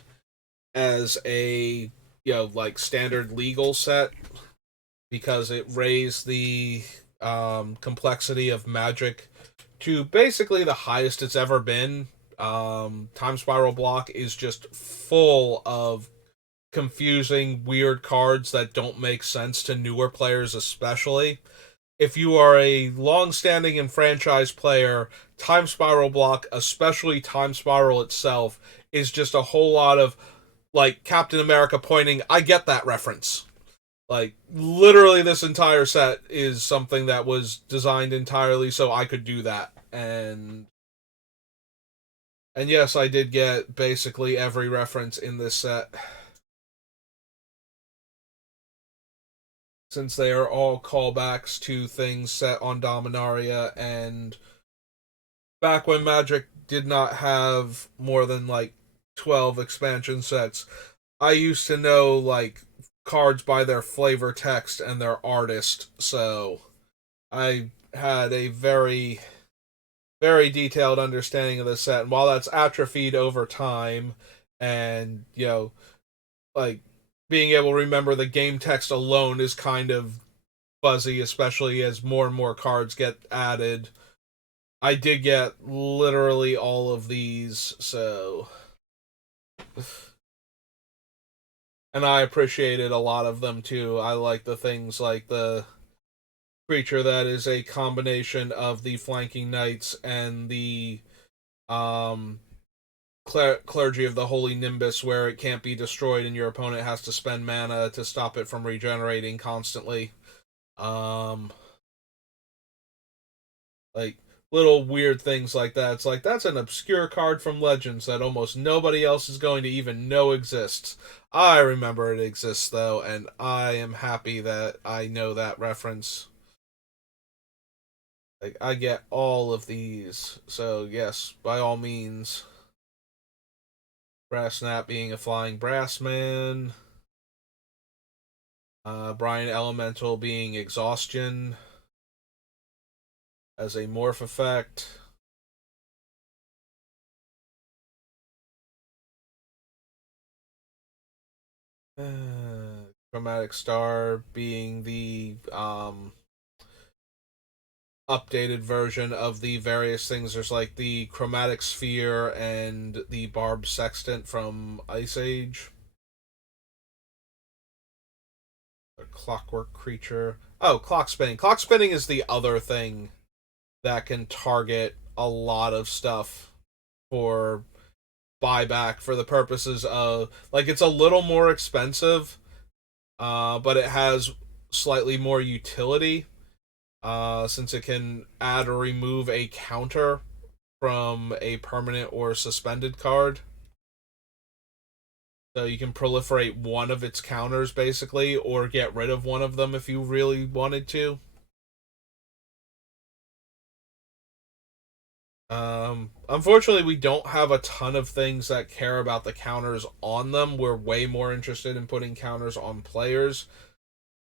as a like standard legal set because it raised the complexity of Magic to basically the highest it's ever been. Time Spiral block is just full of confusing, weird cards that don't make sense to newer players, especially. If you are a long-standing and franchise player, Time Spiral block, especially Time Spiral itself, is just a whole lot of like Captain America pointing, I get that reference. Like literally this entire set is something that was designed entirely so I could do that. And yes, I did get basically every reference in this set. Since they are all callbacks to things set on Dominaria, and back when Magic did not have more than like 12 expansion sets, I used to know like cards by their flavor text and their artist, so I had a very, very detailed understanding of the set. And while that's atrophied over time, and like being able to remember the game text alone is kind of fuzzy, especially as more and more cards get added. I did get literally all of these, so. And I appreciated a lot of them too. I like the things like the creature that is a combination of the flanking knights and the um clergy of the holy nimbus, where it can't be destroyed and your opponent has to spend mana to stop it from regenerating constantly. um like little weird things like that. It's like that's an obscure card from Legends that almost nobody else is going to even know exists. I remember it exists though, and I am happy that I know that reference. Like I get all of these, so yes, by all means. Brass Snap being a flying brass man. Brian Elemental being exhaustion as a morph effect. Chromatic Star being the updated version of the various things. There's like the Chromatic Sphere and the Barb Sextant from Ice Age. A Clockwork Creature. Oh, Clock Spinning. Clock Spinning is the other thing that can target a lot of stuff for buyback for the purposes of like it's a little more expensive, but it has slightly more utility, since it can add or remove a counter from a permanent or suspended card. So you can proliferate one of its counters basically, or get rid of one of them if you really wanted to. Unfortunately, we don't have a ton of things that care about the counters on them. We're way more interested in putting counters on players,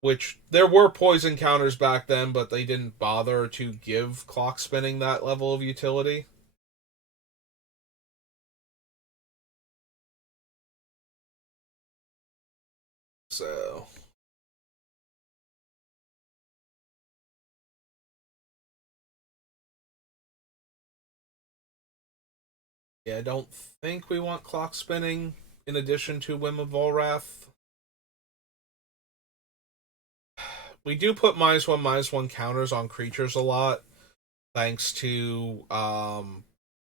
which there were poison counters back then, but they didn't bother to give clock spinning that level of utility. So yeah, I don't think we want clock spinning in addition to Whim of Volrath. We do put -1/-1 counters on creatures a lot, thanks to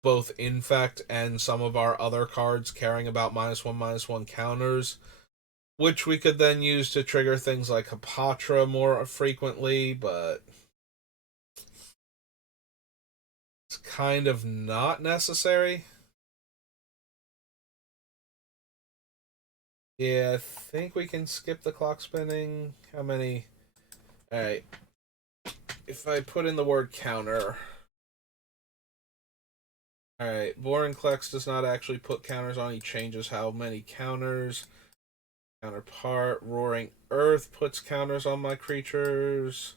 both Infect and some of our other cards caring about -1/-1 counters, which we could then use to trigger things like Hapatra more frequently, but it's kind of not necessary. Yeah, I think we can skip the clock spinning. How many? Alright. If I put in the word counter. Alright, Vorinclex does not actually put counters on, he changes how many counters. Counterpart, Roaring Earth puts counters on my creatures.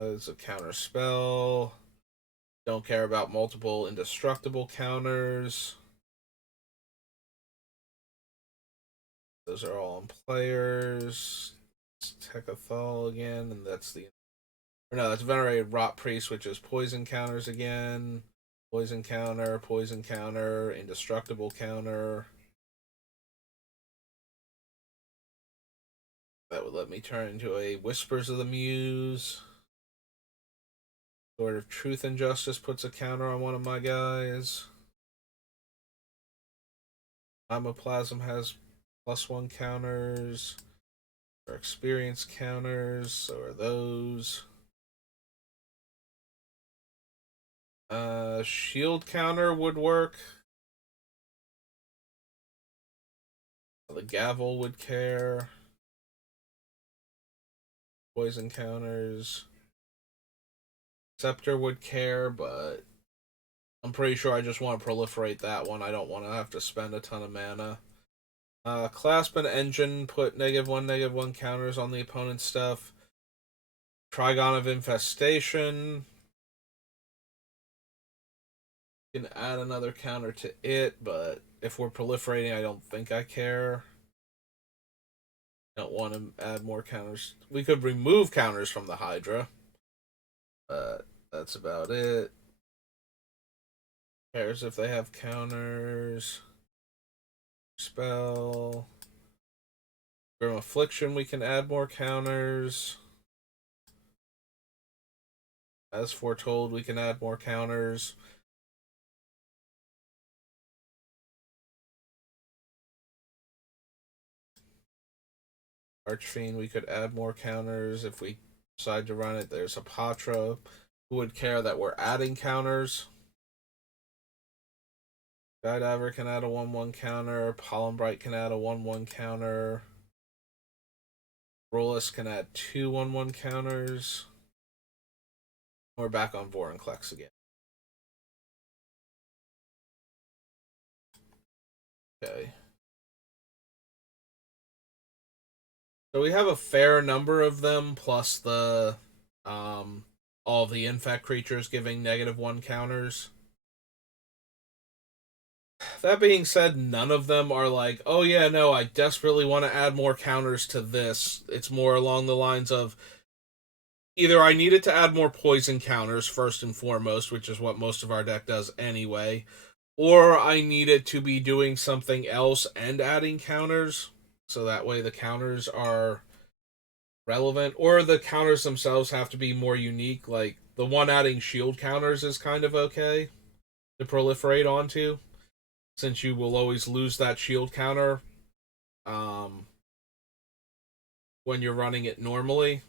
It's a counter spell. Don't care about multiple indestructible counters. Those are all on players. It's Techathal again, and that's the. Or no, that's Venerated Rot Priest, which is poison counters again. Poison counter, indestructible counter. That would let me turn into a Whispers of the Muse. Sword of Truth and Justice puts a counter on one of my guys. Plasm has +1 counters. Or experience counters, so are those. Shield counter would work. The gavel would care. Poison counters. Scepter would care, but I'm pretty sure I just want to proliferate that one. I don't want to have to spend a ton of mana. Clasp and Engine put -1/-1 counters on the opponent's stuff. Trigon of Infestation. You can add another counter to it, but if we're proliferating, I don't think I care. Don't want to add more counters. We could remove counters from the Hydra, but that's about it. Cares if they have counters. Spell. Grim Affliction, we can add more counters. As foretold, we can add more counters. Archfiend, we could add more counters if we decide to run it. There's a Patra. Who would care that we're adding counters? Skydiver can add a 1/1 counter. Pollenbright can add a 1/1 counter. Rollis can add 2 1/1 counters. We're back on Vorinclex again. Okay. So we have a fair number of them, plus the all of the infect creatures giving -1 counters. That being said, none of them are like, oh yeah, no, I desperately want to add more counters to this. It's more along the lines of either I needed to add more poison counters first and foremost, which is what most of our deck does anyway, or I needed to be doing something else and adding counters, so that way the counters are relevant, or the counters themselves have to be more unique. Like the one adding shield counters is kind of okay to proliferate onto, since you will always lose that shield counter um, when you're running it normally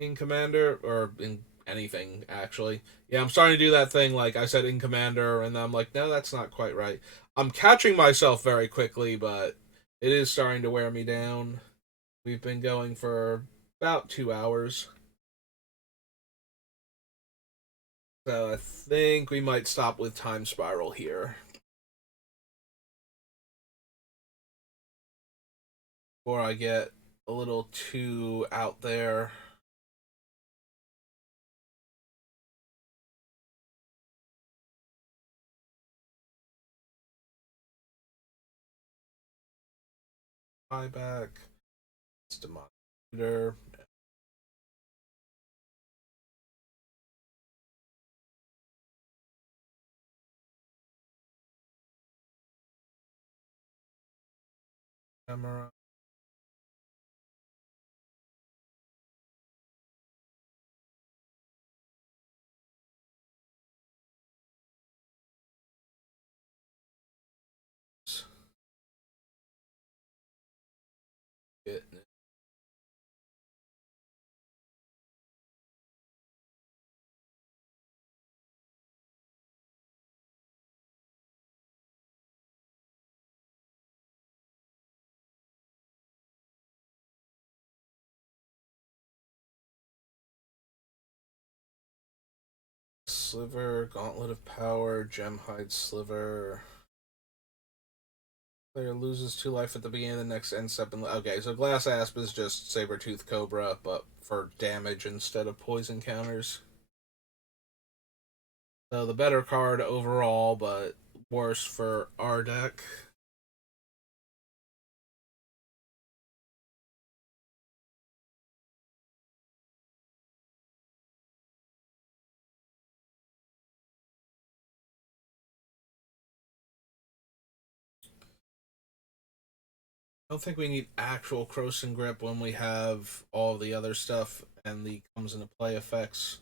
in Commander or in anything actually. Yeah, I'm starting to do that thing like I said in Commander, and I'm like, no, that's not quite right. I'm catching myself very quickly, but it is starting to wear me down. We've been going for about 2 hours. So I think we might stop with Time Spiral here before I get a little too out there. buyback. It's demonic tutor. Camera. Getting it. Sliver, Gauntlet of Power, Gem Hide Sliver. Player loses 2 life at the beginning of the next end step. Okay, so Glass Asp is just Saber-Tooth Cobra, but for damage instead of poison counters. So the better card overall, but worse for our deck. I don't think we need actual Croson Grip when we have all the other stuff and the comes into play effects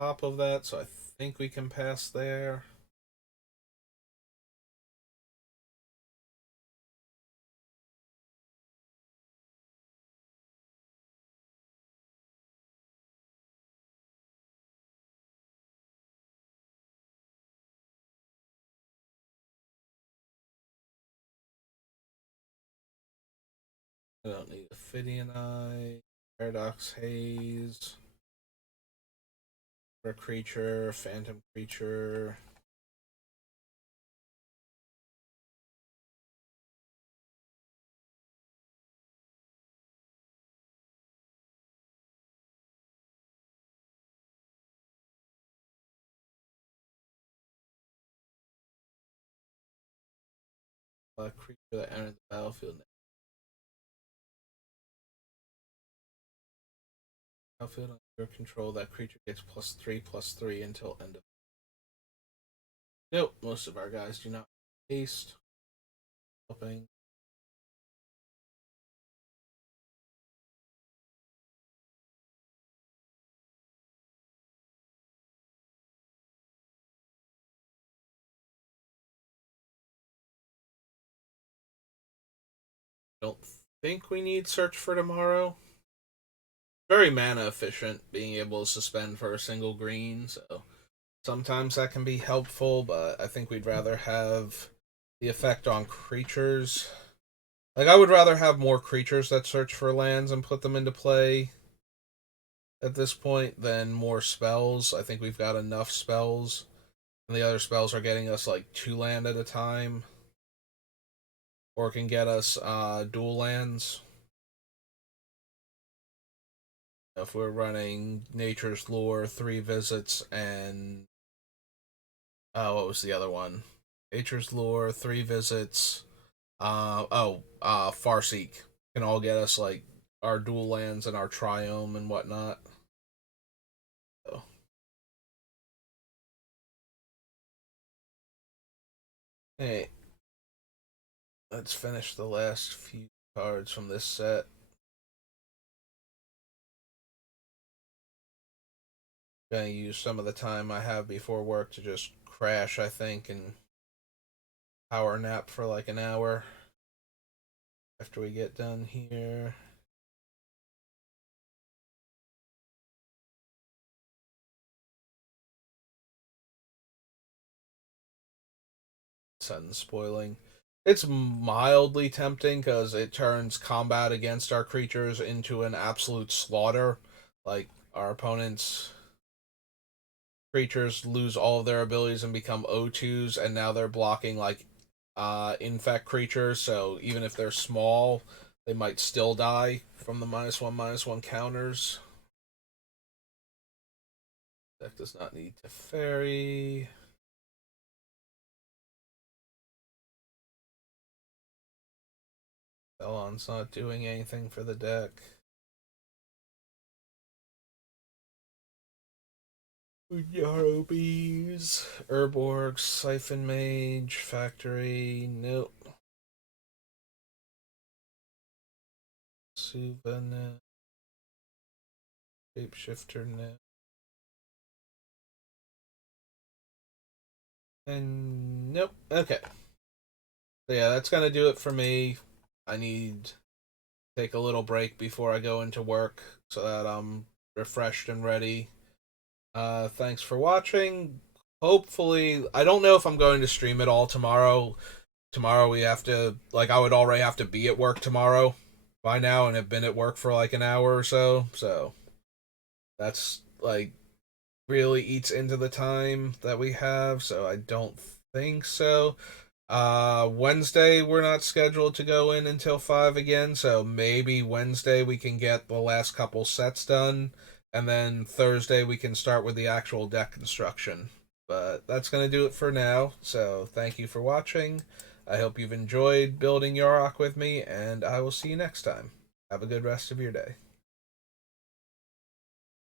top of that, so I think we can pass there. I don't need Ophidian Eye, Paradox Haze, for creature, Phantom Creature. Creature that entered the battlefield. Battlefield under your control, that creature gets +3/+3 until end of. Nope, most of our guys do not haste. Helping. Don't think we need Search for Tomorrow. Very mana efficient, being able to suspend for a single green, so sometimes that can be helpful, but I think we'd rather have the effect on creatures. Like, I would rather have more creatures that search for lands and put them into play at this point than more spells. I think we've got enough spells, and the other spells are getting us like 2 land at a time, or can get us dual lands. If we're running Nature's Lure, 3 visits, and what was the other one? Nature's Lure, 3 visits. Farseek can all get us like our dual lands and our Triome and whatnot. So, hey, let's finish the last few cards from this set. Gonna use some of the time I have before work to just crash, I think, and power nap for like an hour after we get done here. Sudden spoiling. It's mildly tempting because it turns combat against our creatures into an absolute slaughter. Like, our opponents' creatures lose all of their abilities and become O2s, and now they're blocking, like, infect creatures, so even if they're small, they might still die from the -1/-1 counters. Deck does not need to ferry. Elon's not doing anything for the deck. Yarrow Bees, Urborg, Siphon Mage, Factory, nope. Suvanet, Shapeshifter, no. And nope. Okay. So yeah, that's gonna do it for me. I need to take a little break before I go into work so that I'm refreshed and ready. Thanks for watching. Hopefully, I don't know if I'm going to stream it all tomorrow. Tomorrow we have to, like, I would already have to be at work tomorrow by now and have been at work for like an hour or so. So that's like really eats into the time that we have. So I don't think so. Wednesday we're not scheduled to go in until 5 again, so maybe Wednesday we can get the last couple sets done, and then Thursday we can start with the actual deck construction. But that's gonna do it for now, so thank you for watching. I hope you've enjoyed building Yarok with me, and I will see you next time. Have a good rest of your day.